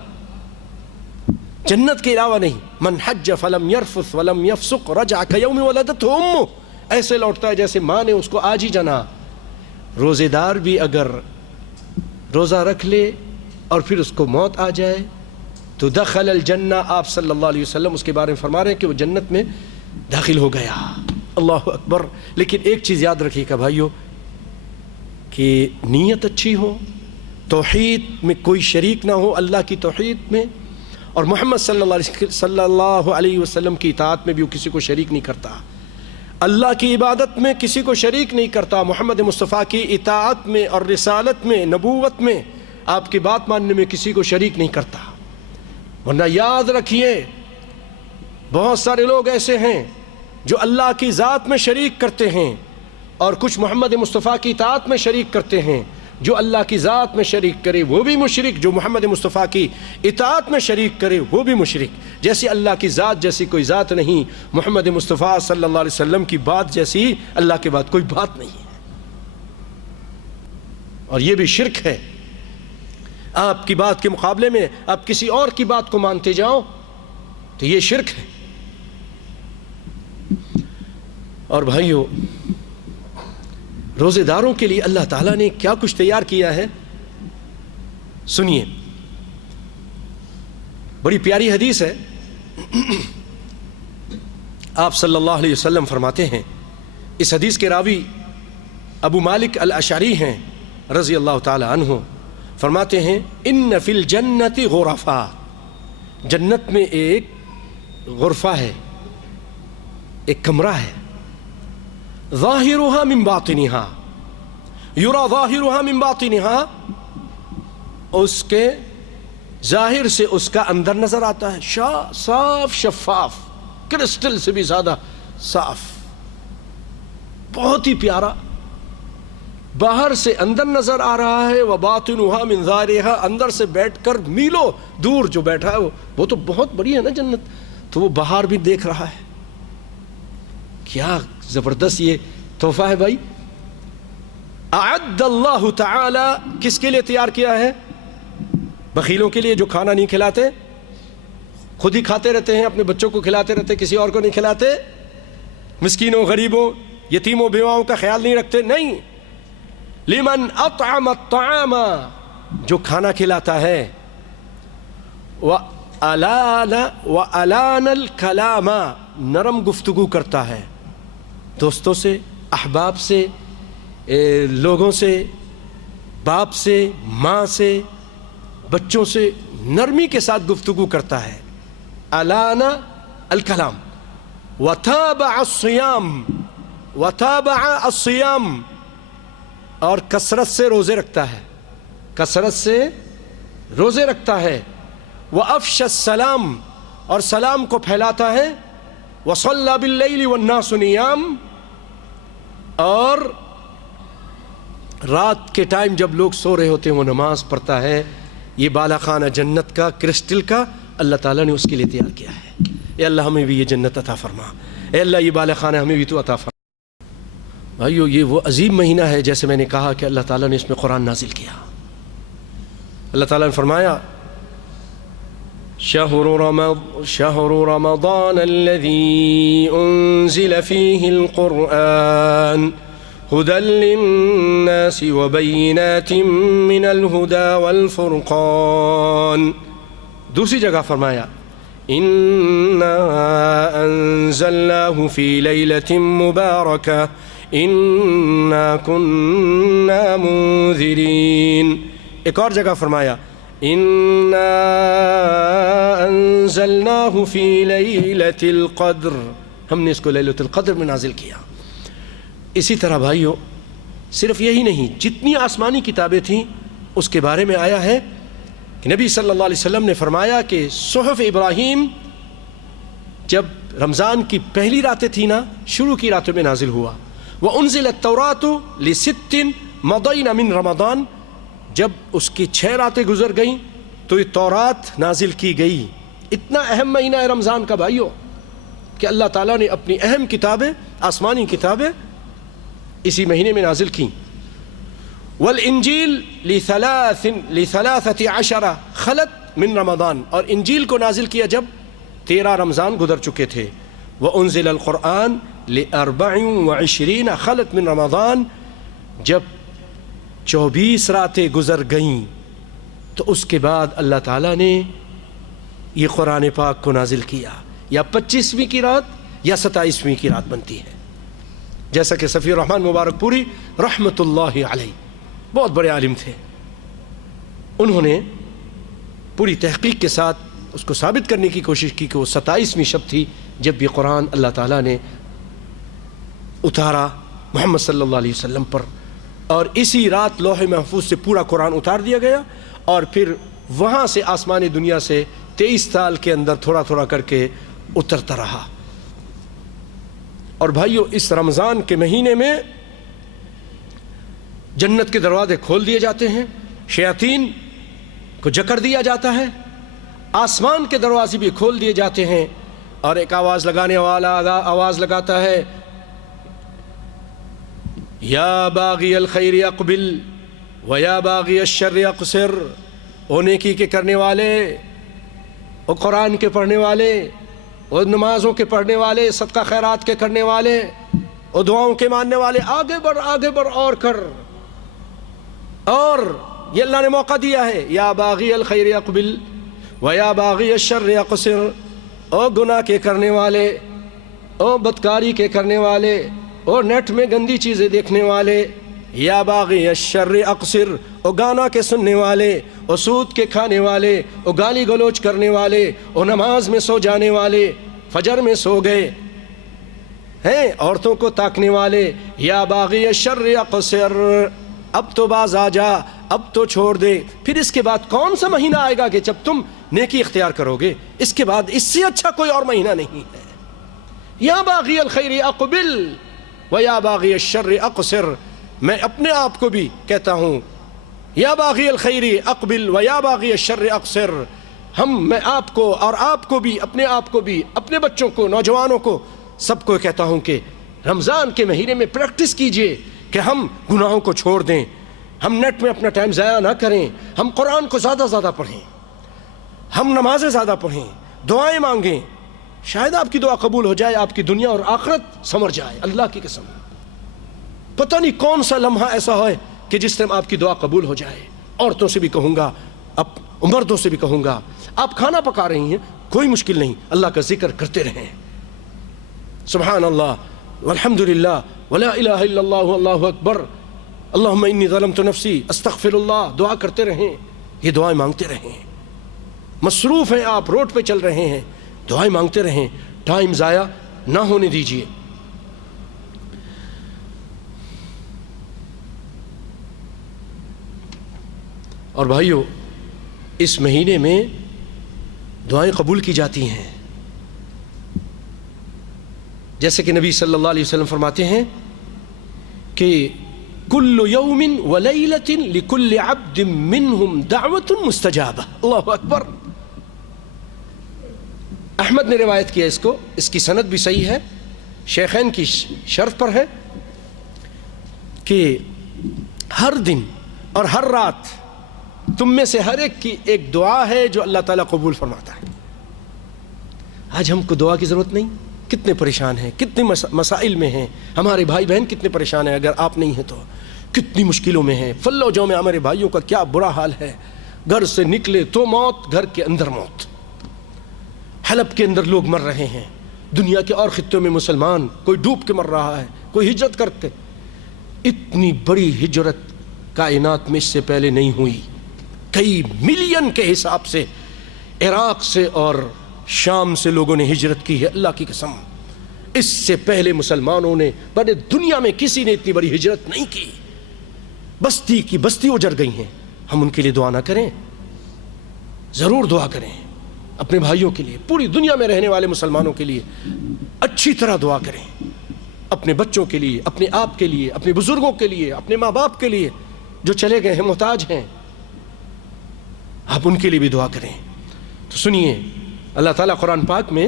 جنت کے علاوہ نہیں۔ من حج فلم يرفث ولم يفسق رجع كيوم ولدته امه، ایسے لوٹتا ہے جیسے ماں نے اس کو آج ہی جنا۔ روزے دار بھی اگر روزہ رکھ لے اور پھر اس کو موت آ جائے تو دخل الجنہ، آپ صلی اللہ علیہ وسلم اس کے بارے میں فرما رہے ہیں کہ وہ جنت میں داخل ہو گیا۔ اللہ اکبر۔ لیکن ایک چیز یاد رکھیے گا بھائیو، کہ نیت اچھی ہو، توحید میں کوئی شریک نہ ہو، اللہ کی توحید میں، اور محمد صلی اللہ علیہ وسلم کی اطاعت میں بھی وہ کسی کو شریک نہیں کرتا، اللہ کی عبادت میں کسی کو شریک نہیں کرتا، محمد مصطفیٰ کی اطاعت میں اور رسالت میں، نبوت میں، آپ کی بات ماننے میں کسی کو شریک نہیں کرتا۔ ورنہ یاد رکھیے، بہت سارے لوگ ایسے ہیں جو اللہ کی ذات میں شریک کرتے ہیں، اور کچھ محمد مصطفیٰ کی اطاعت میں شریک کرتے ہیں۔ جو اللہ کی ذات میں شریک کرے وہ بھی مشرک، جو محمد مصطفیٰ کی اطاعت میں شریک کرے وہ بھی مشرک۔ جیسے اللہ کی ذات جیسی کوئی ذات نہیں، محمد مصطفیٰ صلی اللہ علیہ وسلم کی بات جیسی اللہ کے بعد کوئی بات نہیں ہے، اور یہ بھی شرک ہے۔ آپ کی بات کے مقابلے میں آپ کسی اور کی بات کو مانتے جاؤ تو یہ شرک ہے۔ اور بھائیو، روزے داروں کے لیے اللہ تعالیٰ نے کیا کچھ تیار کیا ہے، سنیے۔ بڑی پیاری حدیث ہے۔ آپ صلی اللہ علیہ وسلم فرماتے ہیں، اس حدیث کے راوی ابو مالک الاشعری ہیں رضی اللہ تعالی عنہ، فرماتے ہیں ان فی الجنت غرفا، جنت میں ایک غرفہ ہے، ایک کمرہ ہے، ظاہرها من باطنها، یرا ظاہرها من باطنها، اس کے ظاہر سے اس کا اندر نظر آتا ہے، صاف شفاف، کرسٹل سے بھی زیادہ صاف، بہت ہی پیارا، باہر سے اندر نظر آ رہا ہے، وباطنها من ظاہرها، اندر سے بیٹھ کر میلوں دور جو بیٹھا ہے وہ تو بہت بڑی ہے نا جنت، تو وہ باہر بھی دیکھ رہا ہے۔ کیا زبردست یہ تحفہ ہے بھائی۔ اعد اللہ تعالی، کس کے لیے تیار کیا ہے؟ بخیلوں کے لیے جو کھانا نہیں کھلاتے، خود ہی کھاتے رہتے ہیں، اپنے بچوں کو کھلاتے رہتے، کسی اور کو نہیں کھلاتے، مسکینوں، غریبوں، یتیموں، بیواؤں کا خیال نہیں رکھتے، نہیں، لمن اطعم الطعام، جو کھانا کھلاتا ہے، وَأَلَانَ الْكَلَامَ، نرم گفتگو کرتا ہے، دوستوں سے، احباب سے، لوگوں سے، باپ سے، ماں سے، بچوں سے نرمی کے ساتھ گفتگو کرتا ہے، الانا الکلام، وتابع الصیام، اور کثرت سے روزے رکھتا ہے، کثرت سے روزے رکھتا ہے، وافش السلام، اور سلام کو پھیلاتا ہے، وصلی باللیل والناس نیام، اور رات کے ٹائم جب لوگ سو رہے ہوتے ہیں وہ نماز پڑھتا ہے۔ یہ بالا خانہ جنت کا، کرسٹل کا، اللہ تعالیٰ نے اس کے لیے تیار کیا ہے۔ اے اللہ ہمیں بھی یہ جنت عطا فرما، اے اللہ یہ بالا خانہ ہمیں بھی تو عطا فرما۔ بھائیو، یہ وہ عظیم مہینہ ہے، جیسے میں نے کہا کہ اللہ تعالیٰ نے اس میں قرآن نازل کیا۔ اللہ تعالیٰ نے فرمایا شہر رمضان الذي انزل فيه القرآن هدى للناس وبينات من الهدى والفرقان۔ دوسری جگہ فرمایا انا انزلناه في ليلة مباركة انا كنا منذرين۔ ایک اور جگہ فرمایا انا انزلناه في ليلة القدر، ہم نے اس کو لیلۃ القدر میں نازل کیا۔ اسی طرح بھائیو، صرف یہی نہیں، جتنی آسمانی کتابیں تھیں اس کے بارے میں آیا ہے کہ نبی صلی اللہ علیہ وسلم نے فرمایا کہ صحف ابراہیم جب رمضان کی پہلی راتیں تھیں نا، شروع کی راتوں میں نازل ہوا۔ وَأُنزِلَ التَّوْرَاةُ لِسِتٍ مَضَيْنَ مِن رَمَضَان، جب اس کی 6 راتیں گزر گئیں تو یہ تورات نازل کی گئی۔ اتنا اہم مہینہ ہے رمضان کا بھائیو کہ اللہ تعالیٰ نے اپنی اہم کتابیں، آسمانی کتابیں اسی مہینے میں نازل کی۔ والانجیل ل13 خلت من رمضان، اور انجیل کو نازل کیا جب 13 رمضان گزر چکے تھے۔ وانزل القرآن ل24 خلت من رمضان، جب 24 راتیں گزر گئیں تو اس کے بعد اللہ تعالیٰ نے یہ قرآن پاک کو نازل کیا۔ یا 25ویں کی رات یا 27ویں کی رات بنتی ہے، جیسا کہ صفی الرحمن مبارک پوری رحمت اللہ علیہ بہت بڑے عالم تھے، انہوں نے پوری تحقیق کے ساتھ اس کو ثابت کرنے کی کوشش کی کہ وہ 27ویں شب تھی جب یہ قرآن اللہ تعالیٰ نے اتارا محمد صلی اللہ علیہ وسلم پر، اور اسی رات لوح محفوظ سے پورا قرآن اتار دیا گیا، اور پھر وہاں سے آسمانی دنیا سے 23 سال کے اندر تھوڑا تھوڑا کر کے اترتا رہا۔ اور بھائیو اس رمضان کے مہینے میں جنت کے دروازے کھول دیے جاتے ہیں، شیاطین کو جکڑ دیا جاتا ہے، آسمان کے دروازے بھی کھول دیے جاتے ہیں، اور ایک آواز لگانے والا آواز لگاتا ہے، یا باغی الخیر اقبل و یا باغی الشر اقصر۔ او نیکی کے کرنے والے، او قرآن کے پڑھنے والے، او نمازوں کے پڑھنے والے، صدقہ خیرات کے کرنے والے، او دعاؤں کے ماننے والے، آگے بڑھ آگے بڑھ اور کر۔ اور یہ اللہ نے موقع دیا ہے، یا باغی الخیر اقبل و یا باغی الشر اقصر۔ او گناہ کے کرنے والے، او بدکاری کے کرنے والے، او نیٹ میں گندی چیزیں دیکھنے والے، یا باغی الشر اقصر، او گانا کے سننے والے، او سود کے کھانے والے، او گالی گلوچ کرنے والے، او نماز میں سو جانے والے، فجر میں سو گئے ہیں، عورتوں کو تاکنے والے، یا باغی الشر اقصر۔ اب تو باز آ جا، اب تو چھوڑ دے۔ پھر اس کے بعد کون سا مہینہ آئے گا کہ جب تم نیکی اختیار کرو گے؟ اس کے بعد اس سے اچھا کوئی اور مہینہ نہیں ہے۔ یا باغی الخیر اقبل و یا باغی الشر اقصر۔ میں اپنے آپ کو بھی کہتا ہوں، یا باغی الخیر اقبل و یا باغی الشر اقصر۔ میں آپ کو اور آپ کو بھی، اپنے آپ کو بھی، اپنے بچوں کو، نوجوانوں کو، سب کو کہتا ہوں کہ رمضان کے مہینے میں پریکٹس کیجئے کہ ہم گناہوں کو چھوڑ دیں، ہم نیٹ میں اپنا ٹائم ضائع نہ کریں، ہم قرآن کو زیادہ پڑھیں، ہم نمازیں زیادہ پڑھیں، دعائیں مانگیں، شاید آپ کی دعا قبول ہو جائے، آپ کی دنیا اور آخرت سنور جائے۔ اللہ کی قسم، پتہ نہیں کون سا لمحہ ایسا ہے کہ جس ٹائم آپ کی دعا قبول ہو جائے۔ عورتوں سے بھی کہوں گا، مردوں سے بھی کہوں گا، آپ کھانا پکا رہی ہیں، کوئی مشکل نہیں، اللہ کا ذکر کرتے رہیں، سبحان اللہ والحمد للہ ولا الہ الا اللہ واللہ اکبر، اللہم انی ظلمت نفسی استغفر اللہ، دعا کرتے رہیں، یہ دعائیں مانگتے رہیں۔ مصروف ہیں آپ، روڈ پہ چل رہے ہیں، دعائیں مانگتے رہیں، ٹائم ضائع نہ ہونے دیجیے۔ اور بھائیو، اس مہینے میں دعائیں قبول کی جاتی ہیں، جیسے کہ نبی صلی اللہ علیہ وسلم فرماتے ہیں کہ کل یوم ولیلۃ لکل عبد منہم دعوۃ مستجابہ۔ اللہ اکبر۔ احمد نے روایت کیا اس کی سند بھی صحیح ہے، شیخین کی شرط پر ہے کہ ہر دن اور ہر رات تم میں سے ہر ایک کی ایک دعا ہے جو اللہ تعالیٰ قبول فرماتا ہے۔ آج ہم کو دعا کی ضرورت نہیں، کتنے پریشان ہیں، کتنے مسائل میں ہیں، ہمارے بھائی بہن کتنے پریشان ہیں، اگر آپ نہیں ہیں تو کتنی مشکلوں میں ہیں۔ فلو جو میں ہمارے بھائیوں کا کیا برا حال ہے، گھر سے نکلے تو موت، گھر کے اندر موت، حلب کے اندر لوگ مر رہے ہیں، دنیا کے اور خطوں میں مسلمان، کوئی ڈوب کے مر رہا ہے، کوئی ہجرت کر کے۔ اتنی بڑی ہجرت کائنات میں اس سے پہلے نہیں ہوئی، کئی ملین کے حساب سے عراق سے اور شام سے لوگوں نے ہجرت کی ہے، اللہ کی قسم۔ اس سے پہلے مسلمانوں نے بڑے دنیا میں کسی نے اتنی بڑی ہجرت نہیں کی، بستی کی بستی اجڑ گئی ہیں۔ ہم ان کے لیے دعا نہ کریں؟ ضرور دعا کریں، اپنے بھائیوں کے لیے، پوری دنیا میں رہنے والے مسلمانوں کے لیے اچھی طرح دعا کریں، اپنے بچوں کے لیے، اپنے آپ کے لیے، اپنے بزرگوں کے لیے، اپنے ماں باپ کے لیے جو چلے گئے ہیں، محتاج ہیں، آپ ان کے لیے بھی دعا کریں۔ تو سنیے، اللہ تعالیٰ قرآن پاک میں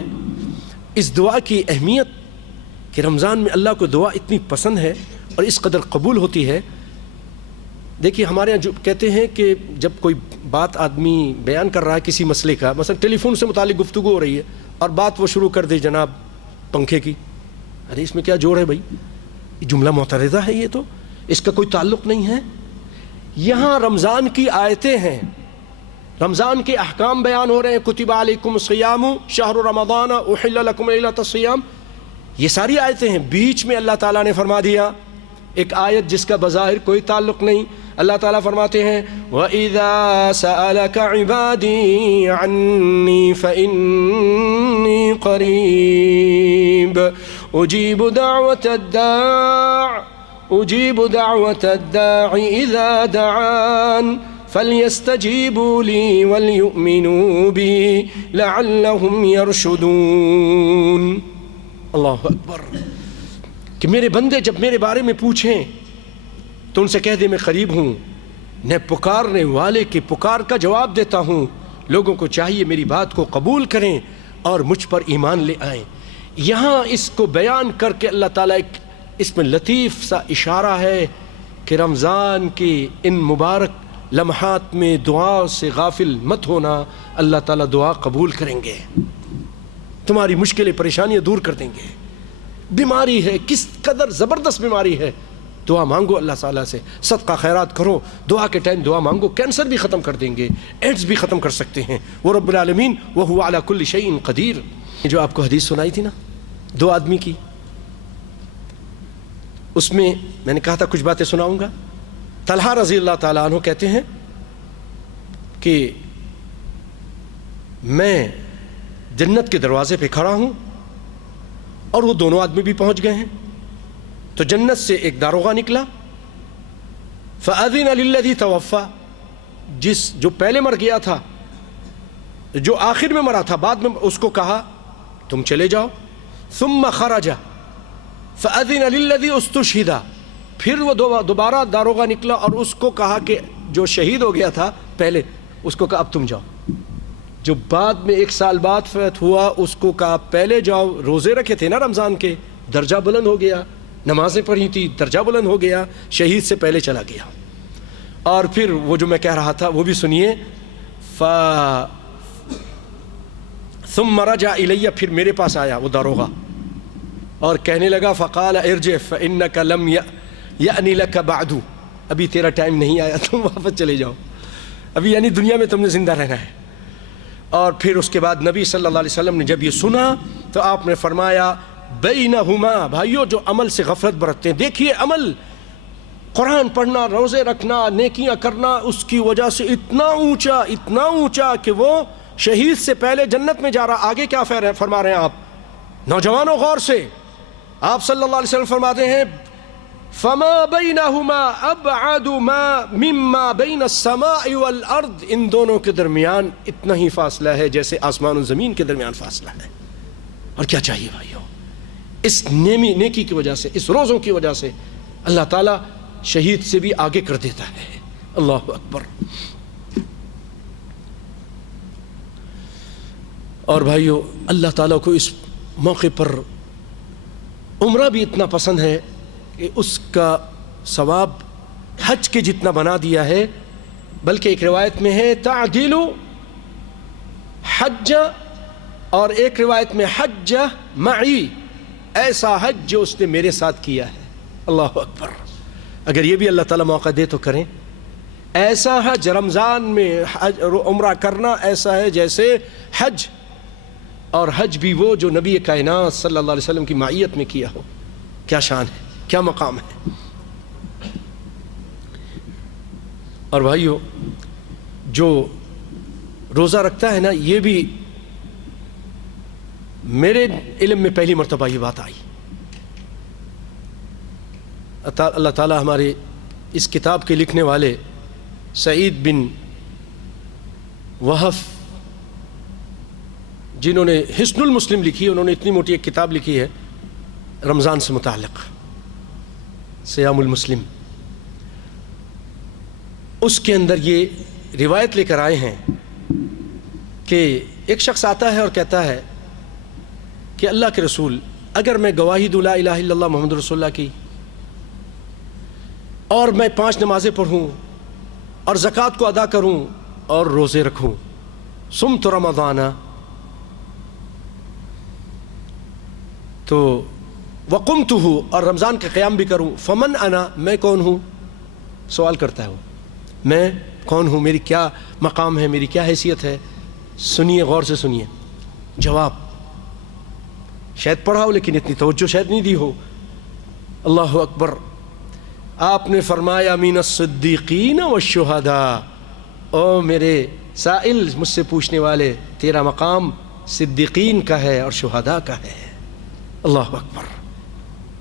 اس دعا کی اہمیت کہ رمضان میں اللہ کو دعا اتنی پسند ہے اور اس قدر قبول ہوتی ہے۔ دیکھیے ہمارے یہاں جو کہتے ہیں کہ جب کوئی بات آدمی بیان کر رہا ہے کسی مسئلے کا، مثلا ٹیلی فون سے متعلق گفتگو ہو رہی ہے اور بات وہ شروع کر دے جناب پنکھے کی، ارے اس میں کیا جوڑ ہے بھائی، یہ جملہ معترضہ ہے، یہ تو اس کا کوئی تعلق نہیں ہے۔ یہاں رمضان کی آیتیں ہیں، رمضان کے احکام بیان ہو رہے ہیں، کتب علیکم الصیام شہر رمضان احل لکم لیلۃ الصیام، یہ ساری آیتیں ہیں۔ بیچ میں اللہ تعالیٰ نے فرما دیا ایک آیت جس کا بظاہر کوئی تعلق نہیں، اللہ تعالیٰ فرماتے ہیں وَإِذَا سَأَلَكَ عِبَادِي عَنِّي فَإِنِّي قَرِيبٌ أُجِيبُ دَعْوَةَ الدَّاعِ إِذَا دَعَانِ فَلْيَسْتَجِيبُوا لِي وَلْيُؤْمِنُوا بِي لَعَلَّهُمْ يَرْشُدُونَ۔ اللہ اکبر۔ کہ میرے بندے جب میرے بارے میں پوچھیں تو ان سے کہہ دے میں قریب ہوں، میں پکارنے والے کی پکار کا جواب دیتا ہوں۔ لوگوں کو چاہیے میری بات کو قبول کریں اور مجھ پر ایمان لے آئیں۔ یہاں اس کو بیان کر کے اللہ تعالیٰ ایک اس میں لطیف سا اشارہ ہے کہ رمضان کی ان مبارک لمحات میں دعا سے غافل مت ہونا، اللہ تعالیٰ دعا قبول کریں گے، تمہاری مشکلیں پریشانیاں دور کر دیں گے۔ بیماری ہے، کس قدر زبردست بیماری ہے، دعا مانگو اللہ تعالیٰ سے، صدقہ خیرات کرو، دعا کے ٹائم دعا مانگو، کینسر بھی ختم کر دیں گے، ایڈز بھی ختم کر سکتے ہیں۔ وہ رب العالمین وہو علی کل شیء قدیر۔ جو آپ کو حدیث سنائی تھی نا 2 آدمی کی، اس میں نے کہا تھا کچھ باتیں سناؤں گا۔ طلحہ رضی اللہ تعالیٰ عنہ کہتے ہیں کہ میں جنت کے دروازے پہ کھڑا ہوں اور وہ دونوں آدمی بھی پہنچ گئے ہیں، تو جنت سے ایک داروغہ نکلا، فَأَذِنَ لِلَّذِي تَوَفَّى، جو پہلے مر گیا تھا، جو آخر میں مرا تھا، بعد میں اس کو کہا تم چلے جاؤ۔ ثُمَّ خَرَجَ فَأَذِنَ لِلَّذِي اُسْتُشْهِدَ، پھر وہ دوبارہ داروغہ نکلا اور اس کو کہا کہ جو شہید ہو گیا تھا پہلے، اس کو کہا اب تم جاؤ۔ جو بعد میں 1 سال بعد فوت ہوا اس کو کہا پہلے جاؤ، روزے رکھے تھے نا رمضان کے، درجہ بلند ہو گیا، نمازیں پڑھی تھی، درجہ بلند ہو گیا، شہید سے پہلے چلا گیا۔ اور پھر وہ جو میں کہہ رہا تھا وہ بھی سنیے، ثم رجع الی، پھر میرے پاس آیا وہ داروغہ اور کہنے لگا فقال ارجع فانک لم یأنی لک بعد، ابھی تیرا ٹائم نہیں آیا، تم واپس چلے جاؤ، ابھی یعنی دنیا میں تم نے زندہ رہنا ہے۔ اور پھر اس کے بعد نبی صلی اللہ علیہ وسلم نے جب یہ سنا تو آپ نے فرمایا بینہما، بھائیو جو عمل سے غفلت برتتے ہیں، دیکھیے عمل، قرآن پڑھنا، روزے رکھنا، نیکیاں کرنا، اس کی وجہ سے اتنا اونچا کہ وہ شہید سے پہلے جنت میں جا رہا۔ آگے کیا فرما رہے ہیں آپ نوجوانوں، غور سے، آپ صلی اللہ علیہ وسلم فرماتے ہیں فما بینہما ابعد مما بین السماء والارض، ان دونوں کے درمیان اتنا ہی فاصلہ ہے جیسے آسمان و زمین کے درمیان فاصلہ ہے۔ اور کیا چاہیے بھائیو، اس نیکی کی وجہ سے، اس روزوں کی وجہ سے اللہ تعالیٰ شہید سے بھی آگے کر دیتا ہے۔ اللہ اکبر۔ اور بھائیو اللہ تعالیٰ کو اس موقع پر عمرہ بھی اتنا پسند ہے کہ اس کا ثواب حج کے جتنا بنا دیا ہے، بلکہ ایک روایت میں ہے تعدیل حج، اور ایک روایت میں حج معی، ایسا حج جو اس نے میرے ساتھ کیا ہے۔ اللہ اکبر۔ اگر یہ بھی اللہ تعالیٰ موقع دے تو کریں۔ ایسا حج رمضان میں عمرہ کرنا ایسا ہے جیسے حج، اور حج بھی وہ جو نبی کائنات صلی اللہ علیہ وسلم کی معیت میں کیا ہو۔ کیا شان ہے، کیا مقام ہے۔ اور بھائیو جو روزہ رکھتا ہے نا، یہ بھی میرے علم میں پہلی مرتبہ یہ بات آئی۔ اللہ تعالیٰ ہمارے اس کتاب کے لکھنے والے سعید بن وہف، جنہوں نے حسن المسلم لکھی، انہوں نے اتنی موٹی ایک کتاب لکھی ہے رمضان سے متعلق، صیام المسلم، اس کے اندر یہ روایت لے کر آئے ہیں کہ ایک شخص آتا ہے اور کہتا ہے کہ اللہ کے رسول، اگر میں گواہی دوں لا الہ الا اللہ محمد رسول اللہ کی، اور میں 5 نمازیں پڑھوں اور زکوٰۃ کو ادا کروں اور روزے رکھوں، صمت رمضان، تو وقمتہ، اور رمضان کا قیام بھی کروں، فمن انا، میں کون ہوں؟ سوال کرتا ہے وہ، میں کون ہوں، میری کیا مقام ہے، میری کیا حیثیت ہے؟ سنیے، غور سے سنیے جواب، شاید پڑھا ہو لیکن اتنی توجہ شاید نہیں دی ہو۔ اللہ اکبر۔ آپ نے فرمایا من الصدیقین والشہداء، او میرے سائل، مجھ سے پوچھنے والے، تیرا مقام صدیقین کا ہے اور شہداء کا ہے۔ اللہ اکبر۔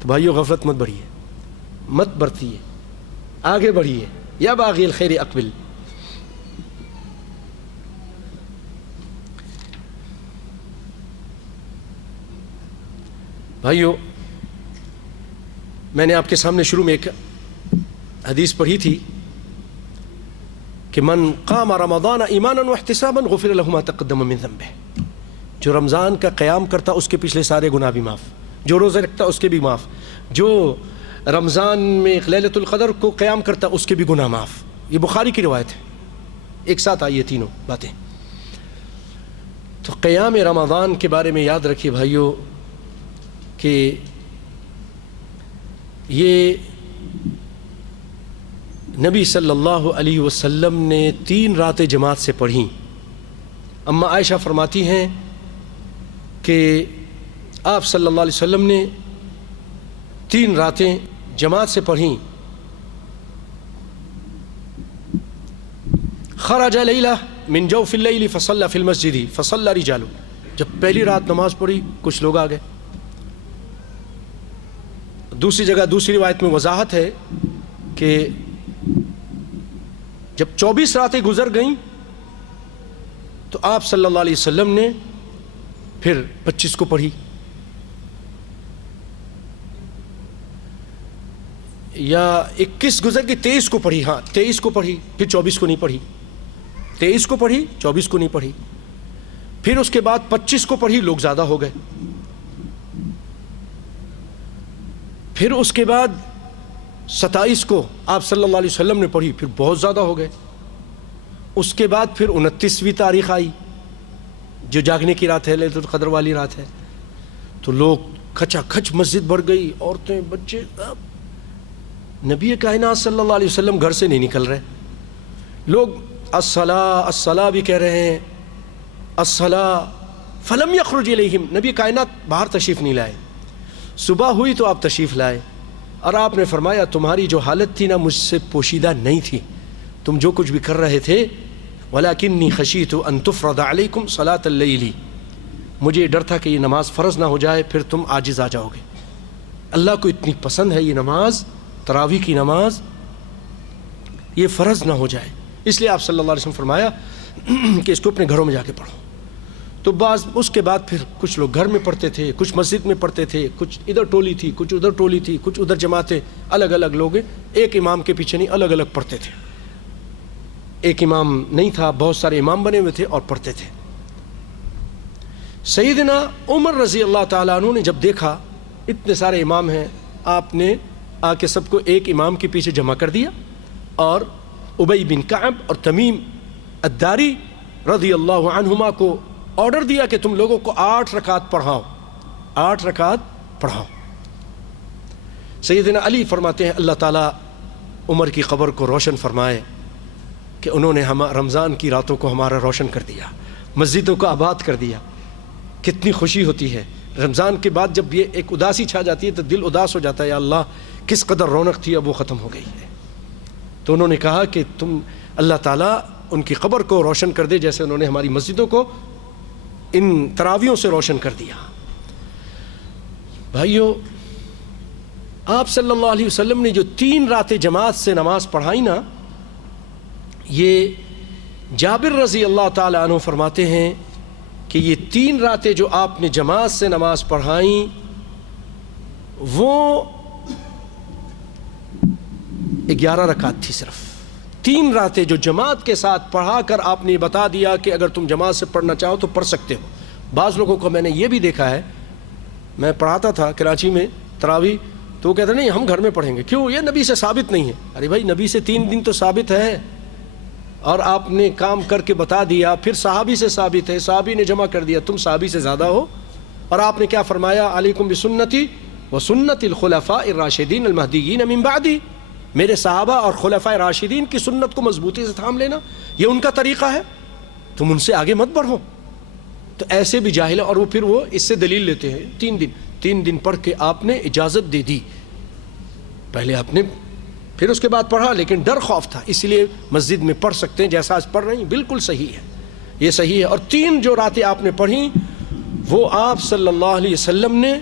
تو بھائیو غفلت مت بڑھیے، مت برتیے، آگے بڑھیے، یا باغی الخیر اقبل۔ بھائیو میں نے آپ کے سامنے شروع میں ایک حدیث پڑھی تھی کہ من قام رمضان ایمانا واحتسابا غفر له ما تقدم من ذنبه، جو رمضان کا قیام کرتا اس کے پچھلے سارے گناہ بھی معاف، جو روزہ رکھتا اس کے بھی معاف، جو رمضان میں لیلۃ القدر کو قیام کرتا اس کے بھی گناہ معاف۔ یہ بخاری کی روایت ہے، ایک ساتھ آئی یہ تینوں باتیں۔ تو قیام رمضان کے بارے میں یاد رکھیے بھائیوں کہ یہ نبی صلی اللہ علیہ وسلم نے 3 راتیں جماعت سے پڑھیں۔ اما عائشہ فرماتی ہیں کہ آپ صلی اللہ علیہ وسلم نے 3 راتیں جماعت سے پڑھیں۔ خرج لیلہ من جوف اللیل فصلی فی المسجد فصلی رجال، جب پہلی رات نماز پڑھی کچھ لوگ آ گئے۔ دوسری جگہ دوسری روایت میں وضاحت ہے کہ جب 24 راتیں گزر گئیں تو آپ صلی اللہ علیہ وسلم نے پھر 25 کو پڑھی، یا 21 گزر کے 23 کو پڑھی، ہاں 23 کو پڑھی، پھر 24 کو نہیں پڑھی، 23 کو پڑھی 24 کو نہیں پڑھی، پھر اس کے بعد 25 کو پڑھی، لوگ زیادہ ہو گئے، پھر اس کے بعد 27 کو آپ صلی اللہ علیہ وسلم نے پڑھی، پھر بہت زیادہ ہو گئے، اس کے بعد پھر 29ویں تاریخ آئی جو جاگنے کی رات ہے، لیلۃ القدر والی رات ہے، تو لوگ کھچا کھچ مسجد بھر گئی، عورتیں بچے، نبی کائنات صلی اللہ علیہ وسلم گھر سے نہیں نکل رہے، لوگ الصلاۃ الصلاۃ بھی کہہ رہے ہیں، الصلاۃ، فلم یخرج الیہم، نبی کائنات باہر تشریف نہیں لائے۔ صبح ہوئی تو آپ تشریف لائے اور آپ نے فرمایا تمہاری جو حالت تھی نا مجھ سے پوشیدہ نہیں تھی، تم جو کچھ بھی کر رہے تھے، وَلَكِنِّي خَشِيتُ أَن تُفْرَضَ عَلَيْكُمْ صَلَاةَ اللَّيْلِ، مجھے ڈر تھا کہ یہ نماز فرض نہ ہو جائے، پھر تم عاجز آ جاؤ گے۔ اللہ کو اتنی پسند ہے یہ نماز، تراویح کی نماز، یہ فرض نہ ہو جائے، اس لیے آپ صلی اللہ علیہ وسلم فرمایا کہ اس کو اپنے گھروں میں جا کے پڑھو۔ تو بعض اس کے بعد پھر کچھ لوگ گھر میں پڑھتے تھے، کچھ مسجد میں پڑھتے تھے، کچھ ادھر ٹولی تھی، کچھ ادھر ٹولی تھی، کچھ ادھر جماعتیں، الگ الگ لوگ ایک امام کے پیچھے نہیں الگ الگ پڑھتے تھے، ایک امام نہیں تھا، بہت سارے امام بنے ہوئے تھے اور پڑھتے تھے۔ سیدنا عمر رضی اللہ تعالیٰ عنہ نے جب دیکھا اتنے سارے امام ہیں، آپ نے آ کے سب کو ایک امام کے پیچھے جمع کر دیا اور ابی بن کعب اور تمیم الداری رضی اللہ عنہما کو آرڈر دیا کہ تم لوگوں کو 8 رکعت پڑھاؤ، 8 رکعت پڑھاؤ۔ سیدنا علی فرماتے ہیں اللہ تعالیٰ عمر کی قبر کو روشن فرمائے کہ انہوں نے رمضان کی راتوں کو ہمارا روشن کر دیا، مسجدوں کو آباد کر دیا۔ کتنی خوشی ہوتی ہے رمضان کے بعد جب یہ ایک اداسی چھا جاتی ہے تو دل اداس ہو جاتا ہے، یا اللہ کس قدر رونق تھی اب وہ ختم ہو گئی ہے۔ تو انہوں نے کہا کہ تم اللہ تعالیٰ ان کی قبر کو روشن کر دے جیسے انہوں نے ہماری مسجدوں کو ان تراویحوں سے روشن کر دیا۔ بھائیو، آپ صلی اللہ علیہ وسلم نے جو 3 راتیں جماعت سے نماز پڑھائی نا، یہ جابر رضی اللہ تعالی عنہ فرماتے ہیں کہ یہ 3 راتیں جو آپ نے جماعت سے نماز پڑھائیں وہ 11 رکعت تھی صرف۔ 3 راتیں جو جماعت کے ساتھ پڑھا کر آپ نے بتا دیا کہ اگر تم جماعت سے پڑھنا چاہو تو پڑھ سکتے ہو۔ بعض لوگوں کو میں نے یہ بھی دیکھا ہے، میں پڑھاتا تھا کراچی میں تراویح، تو وہ کہتے ہیں نہیں ہم گھر میں پڑھیں گے، کیوں؟ یہ نبی سے ثابت نہیں ہے۔ ارے بھائی نبی سے 3 دن تو ثابت ہے اور آپ نے کام کر کے بتا دیا، پھر صحابی سے ثابت ہے، صحابی نے جمع کر دیا، تم صحابی سے زیادہ ہو۔ اور آپ نے کیا فرمایا؟ علیکم بسنتی وسنت الخلفاء الراشدین المہدیین من بعدی، میرے صحابہ اور خلفاء راشدین کی سنت کو مضبوطی سے تھام لینا، یہ ان کا طریقہ ہے، تم ان سے آگے مت بڑھو۔ تو ایسے بھی جاہل ہیں، اور وہ پھر وہ اس سے دلیل لیتے ہیں 3 دن پڑھ کے آپ نے اجازت دے دی، پہلے آپ نے پھر اس کے بعد پڑھا، لیکن ڈر خوف تھا، اس لیے مسجد میں پڑھ سکتے ہیں جیسا آج پڑھ رہے ہیں، بالکل صحیح ہے، یہ صحیح ہے۔ اور 3 جو راتیں آپ نے پڑھی وہ آپ صلی اللہ علیہ وسلم نے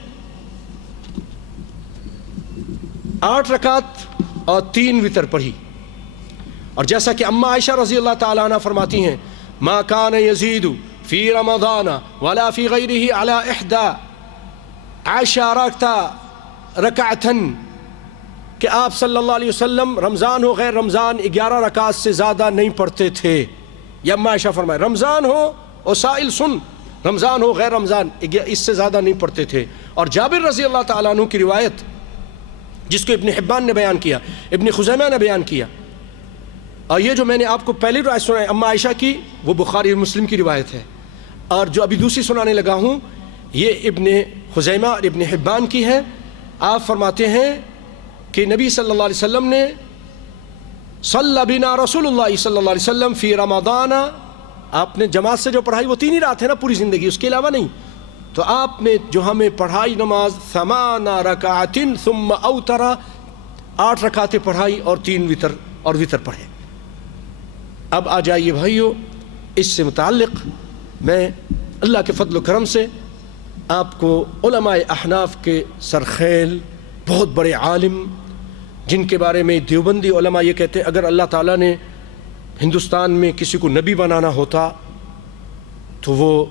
8 رکعت اور 3 وتر پڑھی، اور جیسا کہ اما عائشہ رضی اللہ تعالیٰ عنہ فرماتی ہیں ما کان یزید فی رمضان ولا فی غیرہ علی 11، عائشہ رکعتا کہ آپ صلی اللہ علیہ وسلم رمضان ہو غیر رمضان 11 رکعت سے زیادہ نہیں پڑھتے تھے. یہ اما عائشہ فرمائے رمضان ہو اور سائل سن، رمضان ہو غیر رمضان اس سے زیادہ نہیں پڑھتے تھے. اور جابر رضی اللہ تعالیٰ عنہ کی روایت جس کو ابن حبان نے بیان کیا، ابن خزیمہ نے بیان کیا، اور یہ جو میں نے آپ کو پہلی روایت سنائی اما عائشہ کی وہ بخاری اور مسلم کی روایت ہے، اور جو ابھی دوسری سنانے لگا ہوں یہ ابن خزیمہ اور ابن حبان کی ہے. آپ فرماتے ہیں کہ نبی صلی اللہ علیہ وسلم نے صلی بنا رسول اللہ صلی اللہ علیہ وسلم فی رمضان، آپ نے جماعت سے جو پڑھائی وہ 3 ہی رات ہے نا پوری زندگی، اس کے علاوہ نہیں. تو آپ نے جو ہمیں پڑھائی نماز 8 رکعات ثم اوتر، 8 رکعتیں پڑھائی اور 3 وتر اور وتر پڑھے. اب آ جائیے بھائیو، اس سے متعلق میں اللہ کے فضل و کرم سے آپ کو علماء احناف کے سرخیل بہت بڑے عالم جن کے بارے میں دیوبندی علماء یہ کہتے ہیں اگر اللہ تعالیٰ نے ہندوستان میں کسی کو نبی بنانا ہوتا تو وہ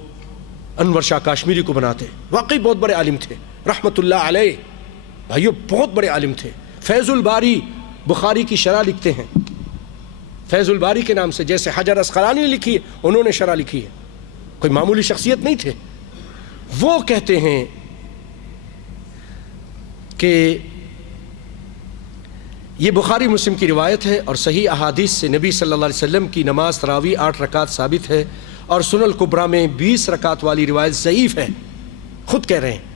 انور شاہ کاشمیری کو بناتے. واقعی بہت بڑے عالم تھے رحمت اللہ علیہ. بھائیو بہت بڑے عالم تھے. فیض الباری بخاری کی شرح لکھتے ہیں فیض الباری کے نام سے، جیسے حجر اسقلانی نے لکھی ہے انہوں نے شرح لکھی ہے. کوئی معمولی شخصیت نہیں تھے. وہ کہتے ہیں کہ یہ بخاری مسلم کی روایت ہے اور صحیح احادیث سے نبی صلی اللہ علیہ وسلم کی نماز تراویح 8 رکعت ثابت ہے، اور سنن الکبریٰ میں 20 رکعت والی روایت ضعیف ہے. خود کہہ رہے ہیں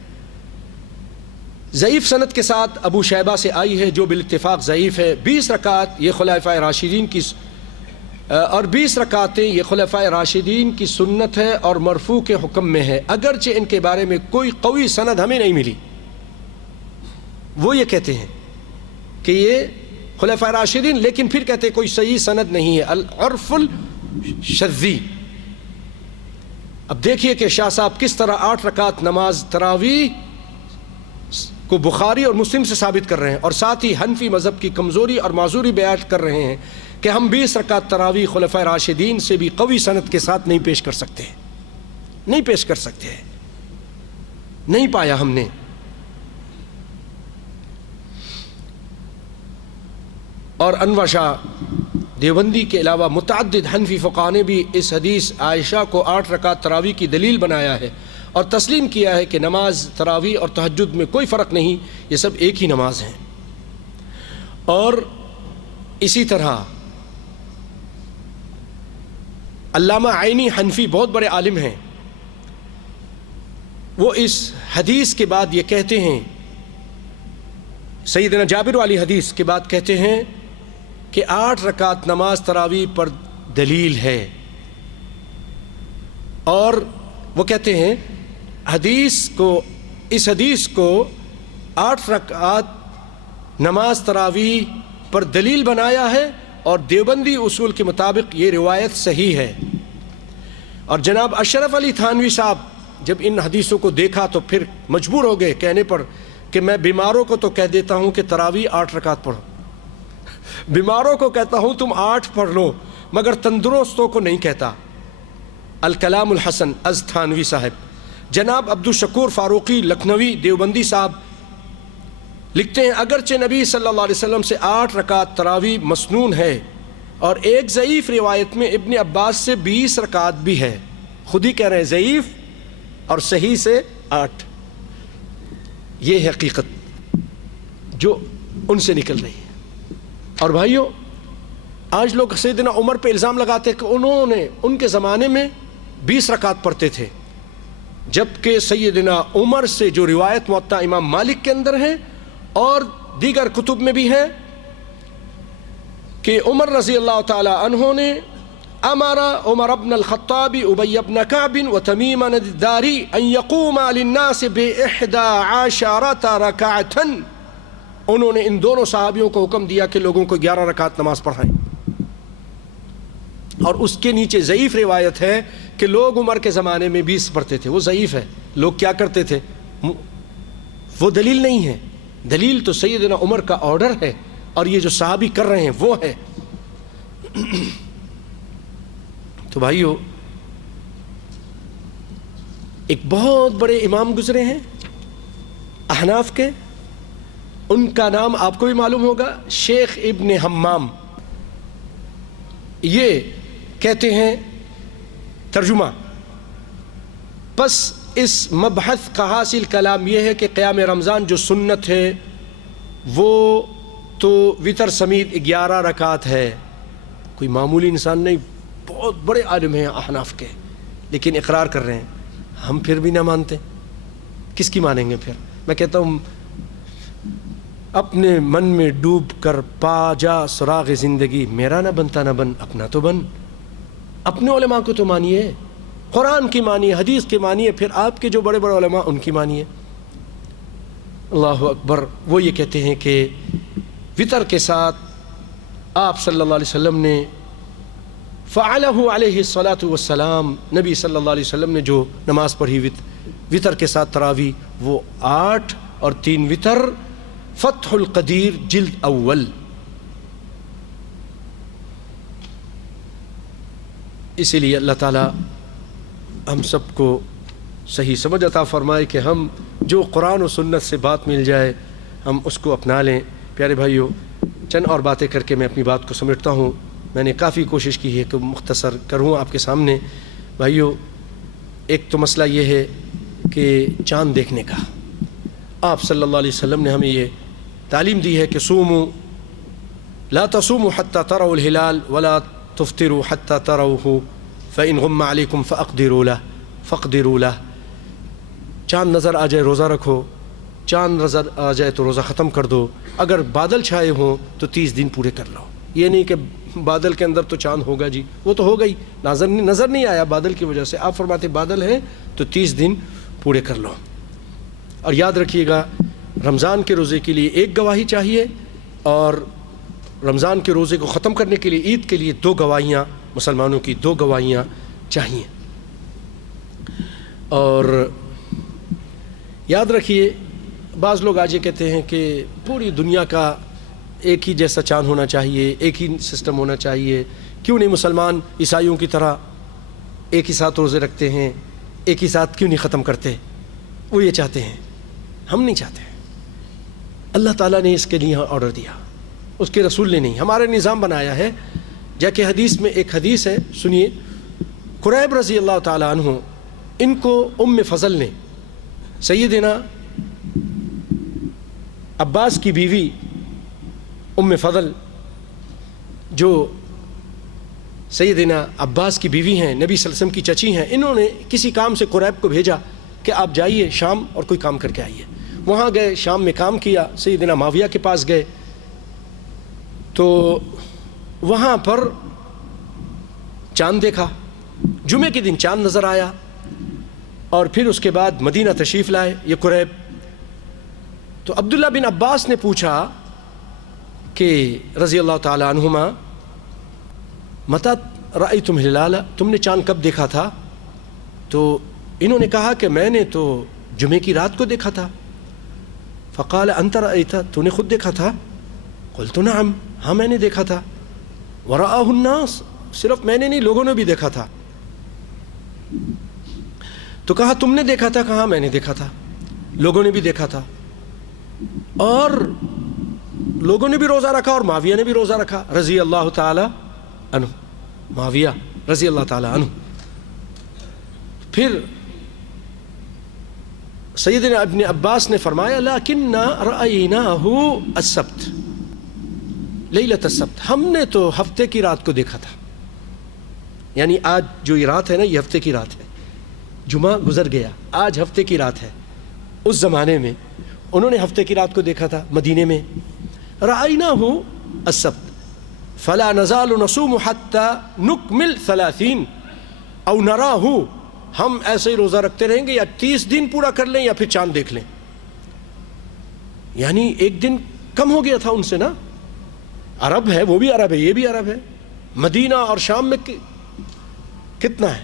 ضعیف سند کے ساتھ ابو شیبہ سے آئی ہے جو بالاتفاق ضعیف ہے. 20 رکعت یہ خلفائے راشدین کی اور 20 رکعتیں یہ خلفائے راشدین کی سنت ہے اور مرفوع کے حکم میں ہے، اگرچہ ان کے بارے میں کوئی قوی سند ہمیں نہیں ملی. وہ یہ کہتے ہیں کہ یہ خلفائے راشدین، لیکن پھر کہتے ہیں کوئی صحیح سند نہیں ہے، العرف الشذی. اب دیکھیے کہ شاہ صاحب کس طرح 8 رکعت نماز تراویح کو بخاری اور مسلم سے ثابت کر رہے ہیں، اور ساتھ ہی حنفی مذہب کی کمزوری اور معذوری بیان کر رہے ہیں کہ ہم 20 رکعت تراویح خلفائے راشدین سے بھی قوی سند کے ساتھ نہیں پیش کر سکتے، نہیں پیش کر سکتے، نہیں پایا ہم نے. اور انور شاہ دیوبندی کے علاوہ متعدد حنفی فقہاء نے بھی اس حدیث عائشہ کو 8 رکعت تراویح کی دلیل بنایا ہے اور تسلیم کیا ہے کہ نماز تراویح اور تہجد میں کوئی فرق نہیں، یہ سب ایک ہی نماز ہیں. اور اسی طرح علامہ عینی حنفی بہت بڑے عالم ہیں، وہ اس حدیث کے بعد یہ کہتے ہیں، سیدنا جابر والی حدیث کے بعد کہتے ہیں کہ 8 رکعت نماز تراویح پر دلیل ہے. اور وہ کہتے ہیں اس حدیث کو 8 رکعت نماز تراویح پر دلیل بنایا ہے، اور دیوبندی اصول کے مطابق یہ روایت صحیح ہے. اور جناب اشرف علی تھانوی صاحب جب ان حدیثوں کو دیکھا تو پھر مجبور ہو گئے کہنے پر کہ میں بیماروں کو تو کہہ دیتا ہوں کہ تراویح 8 رکعت پڑھو، بیماروں کو کہتا ہوں تم 8 پڑھ لو، مگر تندرستوں کو نہیں کہتا. الکلام الحسن از تھانوی صاحب. جناب عبدالشکور فاروقی لکھنوی دیوبندی صاحب لکھتے ہیں اگرچہ نبی صلی اللہ علیہ وسلم سے 8 رکعت تراویح مسنون ہے، اور ایک ضعیف روایت میں ابن عباس سے 20 رکعت بھی ہے. خود ہی کہہ رہے ہیں ضعیف اور صحیح سے 8. یہ حقیقت جو ان سے نکل رہی ہے. اور بھائیو آج لوگ سیدنا عمر پہ الزام لگاتے کہ انہوں نے ان کے زمانے میں 20 رکعت پڑھتے تھے، جبکہ سیدنا عمر سے جو روایت موطا امام مالک کے اندر ہے اور دیگر کتب میں بھی ہے کہ عمر رضی اللہ تعالی عنہ نے امر عمر ابن الخطاب ابی ابن کعب و تمیم الداری ان یقوم للناس ب11 رکعۃ. انہوں نے ان دونوں صحابیوں کو حکم دیا کہ لوگوں کو 11 رکعت نماز پڑھائیں. اور اس کے نیچے ضعیف روایت ہے کہ لوگ عمر کے زمانے میں 20 پڑھتے تھے. وہ ضعیف ہے. لوگ کیا کرتے تھے وہ دلیل نہیں ہے. دلیل تو سیدنا عمر کا آرڈر ہے، اور یہ جو صحابی کر رہے ہیں وہ ہے. تو بھائیو ایک بہت بڑے امام گزرے ہیں احناف کے، ان کا نام آپ کو بھی معلوم ہوگا، شیخ ابن حمام. یہ کہتے ہیں ترجمہ، پس اس مبحث کا حاصل کلام یہ ہے کہ قیام رمضان جو سنت ہے وہ تو وتر سمیت 11 رکعت ہے. کوئی معمولی انسان نہیں، بہت بڑے عالم ہیں احناف کے، لیکن اقرار کر رہے ہیں. ہم پھر بھی نہ مانتے، کس کی مانیں گے پھر؟ میں کہتا ہوں اپنے من میں ڈوب کر پا جا سراغ زندگی، میرا نہ بنتا نہ بن، اپنا تو بن. اپنے علماء کو تو مانیے، قرآن کی مانیے، حدیث کی مانیے، پھر آپ کے جو بڑے بڑے علماء ان کی مانیے. اللہ اکبر. وہ یہ کہتے ہیں کہ وطر کے ساتھ آپ صلی اللہ علیہ وسلم نے فعلہ علیہ الصلاۃ والسلام، نبی صلی اللہ علیہ وسلم نے جو نماز پڑھی وطر کے ساتھ تراویح، وہ 8 اور 3 وطر. فتح القدیر جلد اول. اسی لیے اللہ تعالیٰ ہم سب کو صحیح سمجھ عطا فرمائے کہ ہم جو قرآن و سنت سے بات مل جائے ہم اس کو اپنا لیں. پیارے بھائیوں، چند اور باتیں کر کے میں اپنی بات کو سمیٹتا ہوں. میں نے کافی کوشش کی ہے کہ مختصر کروں آپ کے سامنے. بھائیوں، ایک تو مسئلہ یہ ہے کہ چاند دیکھنے کا. آپ صلی اللہ علیہ وسلم نے ہمیں یہ تعلیم دی ہے کہ صوموا لا تصوموا حتى تروا الهلال ولا تفطروا حتى تروه فإن غم عليكم فاقدروا له. چاند نظر آ جائے روزہ رکھو، چاند نظر آ جائے تو روزہ ختم کر دو. اگر بادل چھائے ہوں تو 30 دن پورے کر لو. یہ نہیں کہ بادل کے اندر تو چاند ہوگا جی، وہ تو ہو گئی، نظر نہیں آیا بادل کی وجہ سے. آپ فرماتے بادل ہے تو 30 دن پورے کر لو. اور یاد رکھیے گا، رمضان کے روزے کے لیے 1 گواہی چاہیے، اور رمضان کے روزے کو ختم کرنے کے لیے عید کے لیے 2 گواہیاں، مسلمانوں کی 2 گواہیاں چاہیے. اور یاد رکھیے، بعض لوگ آج یہ کہتے ہیں کہ پوری دنیا کا ایک ہی جیسا چاند ہونا چاہیے، ایک ہی سسٹم ہونا چاہیے. کیوں نہیں مسلمان عیسائیوں کی طرح ایک ہی ساتھ روزے رکھتے ہیں، ایک ہی ساتھ کیوں نہیں ختم کرتے؟ وہ یہ چاہتے ہیں، ہم نہیں چاہتے. اللہ تعالیٰ نے اس کے لیے آرڈر دیا، اس کے رسول نے نہیں. ہمارا نظام بنایا ہے. جا کہ حدیث میں ایک حدیث ہے، سنیے. قریب رضی اللہ تعالیٰ عنہ، ان کو ام فضل نے، سیدنا عباس کی بیوی ام فضل، جو سیدنا عباس کی بیوی ہیں، نبی صلی اللہ علیہ وسلم کی چچی ہیں، انہوں نے کسی کام سے قریب کو بھیجا کہ آپ جائیے شام اور کوئی کام کر کے آئیے. وہاں گئے، شام میں کام کیا، سیدنا معاویہ کے پاس گئے تو وہاں پر چاند دیکھا. جمعے کے دن چاند نظر آیا، اور پھر اس کے بعد مدینہ تشریف لائے یہ قریب. تو عبداللہ بن عباس نے پوچھا کہ رضی اللہ تعالی عنہما، متى رأيتم الهلال، تم نے چاند کب دیکھا تھا؟ تو انہوں نے کہا کہ میں نے تو جمعے کی رات کو دیکھا تھا. فقال انت رأيت، تو نے خود دیکھا تھا؟ قلت نعم، ہاں میں نے دیکھا تھا. ورآه الناس، صرف میں نے نہیں، لوگوں نے بھی دیکھا تھا. تو کہا تم نے دیکھا تھا؟ کہا میں نے دیکھا تھا، لوگوں نے بھی دیکھا تھا. اور لوگوں نے بھی روزہ رکھا، اور معاویہ نے بھی روزہ رکھا رضی اللہ تعالی عنہ. معاویہ رضی اللہ تعالی عنہ. پھر سیدنا ابن عباس نے فرمایا لیکن رأیناہ السبت، لیلۃ السبت، ہم نے تو ہفتے کی رات کو دیکھا تھا. یعنی آج جو یہ رات ہے نا، یہ ہفتے کی رات ہے. جمعہ گزر گیا، آج ہفتے کی رات ہے. اس زمانے میں انہوں نے ہفتے کی رات کو دیکھا تھا مدینے میں. رأیناہ السبت فلا نزال نصوم حتى نکمل 30 او نراہ، ہم ایسے ہی روزہ رکھتے رہیں گے یا 30 دن پورا کر لیں یا پھر چاند دیکھ لیں. یعنی 1 دن کم ہو گیا تھا ان سے نا. عرب ہے، وہ بھی عرب ہے، یہ بھی عرب ہے. مدینہ اور شام میں کتنا ہے؟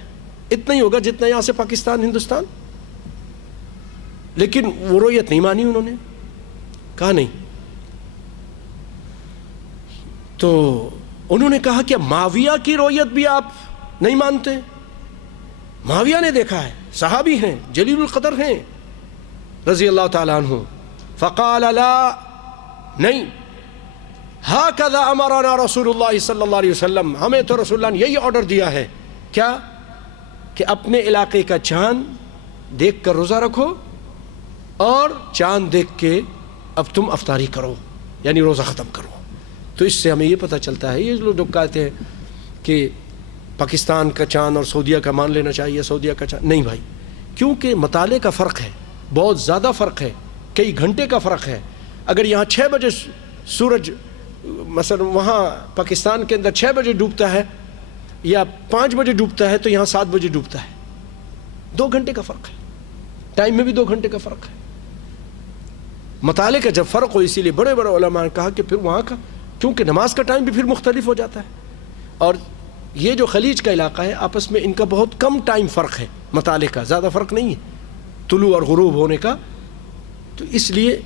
اتنا ہی ہوگا جتنا یہاں سے پاکستان ہندوستان. لیکن وہ رویت نہیں مانی انہوں نے، کہا نہیں. تو انہوں نے کہا کہ معاویہ کی رویت بھی آپ نہیں مانتے؟ معاویہ نے دیکھا ہے، صحابی ہیں، جلیل القدر ہیں رضی اللہ تعالیٰ عنہ. فقال لا نہیں، ہاکذا امرنا رسول اللہ صلی اللہ علیہ وسلم، ہمیں تو رسول اللہ نے یہی آرڈر دیا ہے، کیا کہ اپنے علاقے کا چاند دیکھ کر روزہ رکھو اور چاند دیکھ کے اب تم افطاری کرو، یعنی روزہ ختم کرو۔ تو اس سے ہمیں یہ پتہ چلتا ہے، یہ لوگ کہتے ہیں کہ پاکستان کا چاند اور سعودیہ کا مان لینا چاہیے، سعودیہ کا چاند، نہیں بھائی، کیونکہ مطالعے کا فرق ہے، بہت زیادہ فرق ہے، کئی گھنٹے کا فرق ہے۔ اگر یہاں 6 بجے سورج مثلا وہاں پاکستان کے اندر 6 بجے ڈوبتا ہے یا 5 بجے ڈوبتا ہے تو یہاں 7 بجے ڈوبتا ہے، 2 گھنٹے کا فرق ہے، ٹائم میں بھی 2 گھنٹے کا فرق ہے۔ مطالعے کا جب فرق ہو، اسی لیے بڑے بڑے علماء نے کہا کہ پھر وہاں کا، کیونکہ نماز کا ٹائم بھی پھر مختلف ہو جاتا ہے، اور یہ جو خلیج کا علاقہ ہے آپس میں ان کا بہت کم ٹائم فرق ہے، مطالعے کا زیادہ فرق نہیں ہے طلوع اور غروب ہونے کا، تو اس لیے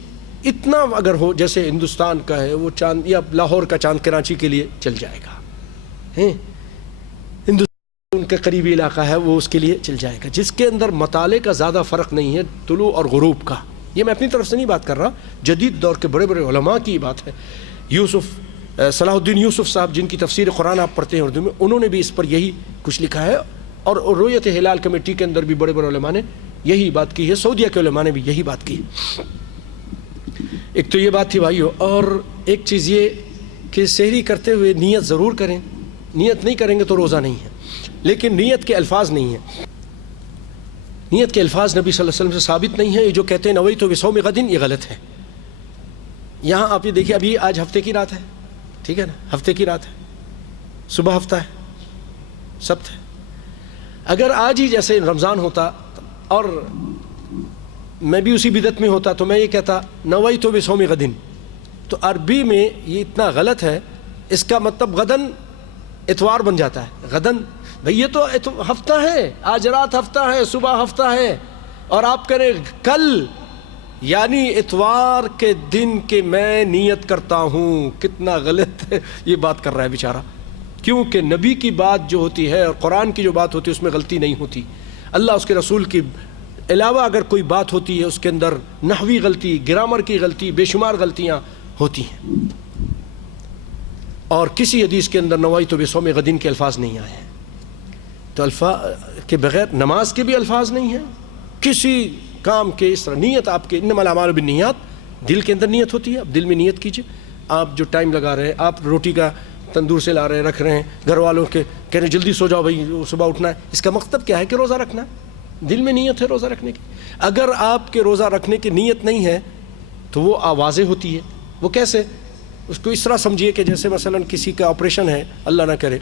اتنا اگر ہو جیسے ہندوستان کا ہے وہ چاند، یا لاہور کا چاند کراچی کے لیے چل جائے گا، ہندوستان کا قریبی علاقہ ہے وہ اس کے لیے چل جائے گا، جس کے اندر مطالعے کا زیادہ فرق نہیں ہے طلوع اور غروب کا۔ یہ میں اپنی طرف سے نہیں بات کر رہا، جدید دور کے بڑے بڑے علماء کی بات ہے۔ صلاح الدین یوسف صاحب جن کی تفسیر قرآن آپ پڑھتے ہیں اردو میں، انہوں نے بھی اس پر یہی کچھ لکھا ہے، اور رؤیت ہلال کمیٹی کے اندر بھی بڑے بڑے علماء نے یہی بات کی ہے، سعودیہ کے علماء نے بھی یہی بات کی ہے۔ ایک تو یہ بات تھی بھائیو، اور ایک چیز یہ کہ سحری کرتے ہوئے نیت ضرور کریں، نیت نہیں کریں گے تو روزہ نہیں ہے، لیکن نیت کے الفاظ نہیں ہیں، نیت کے الفاظ نبی صلی اللہ علیہ وسلم سے ثابت نہیں ہے۔ یہ جو کہتے ہیں نویت بصوم غد، یہ غلط ہے۔ یہاں آپ یہ دیکھیے، ابھی آج ہفتے کی رات ہے، ٹھیک ہے نا، ہفتے کی رات ہے، صبح ہفتہ ہے، سبت ہے۔ اگر آج ہی جیسے رمضان ہوتا اور میں بھی اسی بدعت میں ہوتا تو میں یہ کہتا نویت بصوم غد، تو عربی میں یہ اتنا غلط ہے، اس کا مطلب غدن اتوار بن جاتا ہے، غدن بھئی یہ تو ہفتہ ہے، آج رات ہفتہ ہے، صبح ہفتہ ہے، اور آپ کریں کل، یعنی اتوار کے دن کے میں نیت کرتا ہوں، کتنا غلط ہے یہ بات کر رہا ہے بیچارہ، کیونکہ نبی کی بات جو ہوتی ہے اور قرآن کی جو بات ہوتی ہے اس میں غلطی نہیں ہوتی، اللہ اس کے رسول کی علاوہ اگر کوئی بات ہوتی ہے اس کے اندر نحوی غلطی، گرامر کی غلطی، بے شمار غلطیاں ہوتی ہیں، اور کسی حدیث کے اندر نویت بصوم غد کے الفاظ نہیں آئے ہیں، تو الفاظ کے بغیر نماز کے بھی الفاظ نہیں ہیں، کسی کام کے اس طرح نیت آپ کے، انما الاعمال بالنیات، دل کے اندر نیت ہوتی ہے، اب دل میں نیت کیجئے۔ آپ جو ٹائم لگا رہے ہیں، آپ روٹی کا تندور سے لا رہے ہیں، رکھ رہے ہیں، گھر والوں کے کہہ رہے ہیں جلدی سو جاؤ بھائی صبح اٹھنا ہے، اس کا مقصد کیا ہے کہ روزہ رکھنا ہے، دل میں نیت ہے روزہ رکھنے کی۔ اگر آپ کے روزہ رکھنے کی نیت نہیں ہے تو وہ واضح ہوتی ہے، وہ کیسے؟ اس کو اس طرح سمجھیے کہ جیسے مثلا کسی کا آپریشن ہے، اللہ نہ کرے،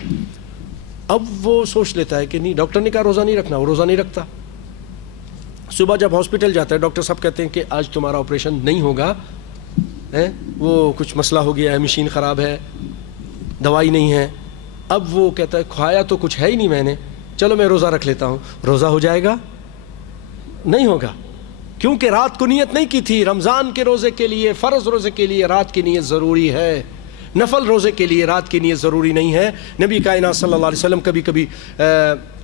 اب وہ سوچ لیتا ہے کہ نہیں ڈاکٹر نے کہا روزہ نہیں رکھنا، وہ روزہ نہیں رکھتا، صبح جب ہاسپٹل جاتا ہے ڈاکٹر صاحب کہتے ہیں کہ آج تمہارا آپریشن نہیں ہوگا، وہ کچھ مسئلہ ہو گیا ہے، مشین خراب ہے، دوائی نہیں ہے، اب وہ کہتا ہے کھایا تو کچھ ہے ہی نہیں میں نے، چلو میں روزہ رکھ لیتا ہوں، روزہ ہو جائے گا؟ نہیں ہوگا، کیونکہ رات کو نیت نہیں کی تھی۔ رمضان کے روزے کے لیے، فرض روزے کے لیے رات کی نیت ضروری ہے، نفل روزے کے لیے رات کی نیت ضروری نہیں ہے۔ نبی کائنات صلی اللہ علیہ وسلم کبھی کبھی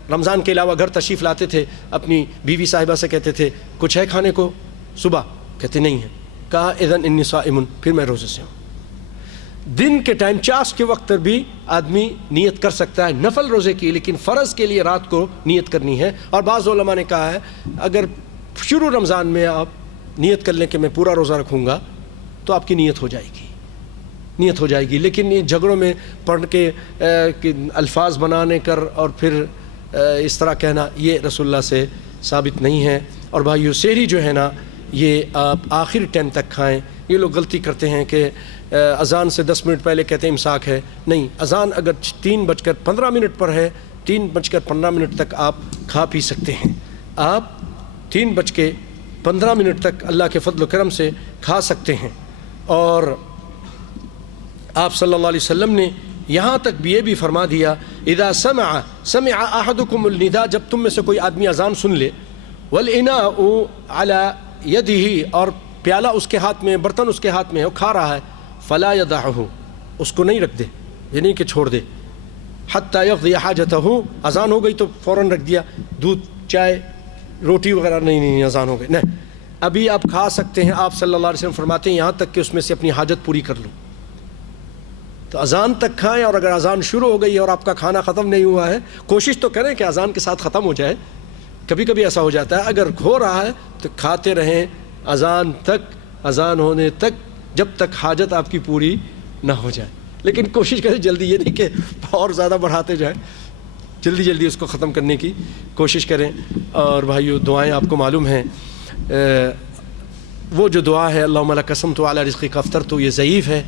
رمضان کے علاوہ گھر تشریف لاتے تھے، اپنی بیوی صاحبہ سے کہتے تھے کچھ ہے کھانے کو صبح؟ کہتے نہیں ہے، کہا اذن انی صائم، پھر میں روزے سے ہوں۔ دن کے ٹائم چاش کے وقت بھی آدمی نیت کر سکتا ہے نفل روزے کی، لیکن فرض کے لیے رات کو نیت کرنی ہے۔ اور بعض علماء نے کہا ہے اگر شروع رمضان میں آپ نیت کر لیں کہ میں پورا روزہ رکھوں گا تو آپ کی نیت ہو جائے گی، نیت ہو جائے گی، لیکن یہ جھگڑوں میں پڑھ کے الفاظ بنانے کر اور پھر اس طرح کہنا یہ رسول اللہ سے ثابت نہیں ہے۔ اور بھائیو سحری جو ہے نا یہ آپ آخر ٹائم تک کھائیں۔ یہ لوگ غلطی کرتے ہیں کہ اذان سے 10 منٹ پہلے کہتے ہیں امساک ہے، نہیں، اذان اگر 3:15 پر ہے 3:15 تک آپ کھا پی سکتے ہیں، آپ 3:15 تک اللہ کے فضل و کرم سے کھا سکتے ہیں۔ اور آپ صلی اللہ علیہ وسلم نے یہاں تک بھی یہ بھی فرما دیا اذا سمع احدکم النداء، جب تم میں سے کوئی آدمی اذان سن لے، والاناء علی یدہ، اور پیالہ اس کے ہاتھ میں، برتن اس کے ہاتھ میں ہے، وہ کھا رہا ہے، فلا یدعہ، اس کو نہیں رکھ دے، یہ نہیں کہ چھوڑ دے، حتی یقضی حاجتہ، اذان ہو گئی تو فوراً رکھ دیا، دودھ چائے روٹی وغیرہ نہیں اذان ہو گئی، نہیں، ابھی آپ کھا سکتے ہیں، آپ صلی اللہ علیہ وسلم فرماتے ہیں یہاں تک کہ اس میں سے اپنی حاجت پوری کر لو۔ تو اذان تک کھائیں، اور اگر اذان شروع ہو گئی اور آپ کا کھانا ختم نہیں ہوا ہے، کوشش تو کریں کہ اذان کے ساتھ ختم ہو جائے۔ کبھی کبھی ایسا ہو جاتا ہے، اگر ہو رہا ہے تو کھاتے رہیں اذان تک، اذان ہونے تک، جب تک حاجت آپ کی پوری نہ ہو جائے۔ لیکن کوشش کریں جلدی، یہ نہیں کہ اور زیادہ بڑھاتے جائیں، جلدی جلدی اس کو ختم کرنے کی کوشش کریں۔ اور بھائیو، دعائیں آپ کو معلوم ہیں، وہ جو دعا ہے اللہم لک قسمت علی رزقک افطرت، یہ ضعیف ہے،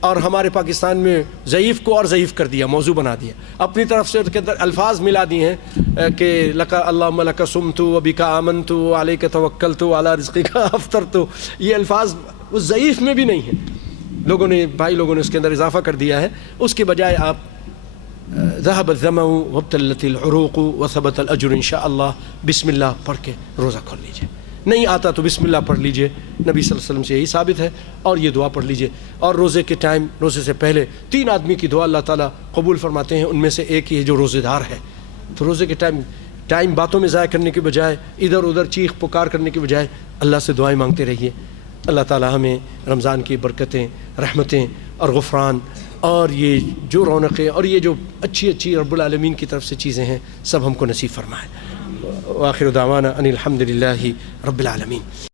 اور ہمارے پاکستان میں ضعیف کو اور ضعیف کر دیا، موضوع بنا دیا، اپنی طرف سے اس کے اندر الفاظ ملا دیے ہیں کہ اللہم لک صمت وبک آمنت علیک توکلت علی رزقک افطرت۔ یہ الفاظ اس ضعیف میں بھی نہیں ہیں، بھائی لوگوں نے اس کے اندر اضافہ کر دیا ہے۔ اس کے بجائے آپ ذهب الظمأ وابتلت العروق وثبت الاجر انشاءاللہ بسم اللہ پڑھ کے روزہ کھول لیجئے۔ نہیں آتا تو بسم اللہ پڑھ لیجئے، نبی صلی اللہ علیہ وسلم سے یہی ثابت ہے، اور یہ دعا پڑھ لیجئے۔ اور روزے کے ٹائم، روزے سے پہلے 3 آدمی کی دعا اللہ تعالیٰ قبول فرماتے ہیں، ان میں سے ایک ہی ہے جو روزے دار ہے۔ تو روزے کے ٹائم باتوں میں ضائع کرنے کے بجائے، ادھر ادھر چیخ پکار کرنے کے بجائے اللہ سے دعائیں مانگتے رہیے۔ اللہ تعالیٰ ہمیں رمضان کی برکتیں، رحمتیں اور غفران، اور یہ جو رونقیں اور یہ جو اچھی اچھی رب العالمین کی طرف سے چیزیں ہیں، سب ہم کو نصیب فرمائے۔ وآخر دعوانا ان الحمد للہ رب العالمین۔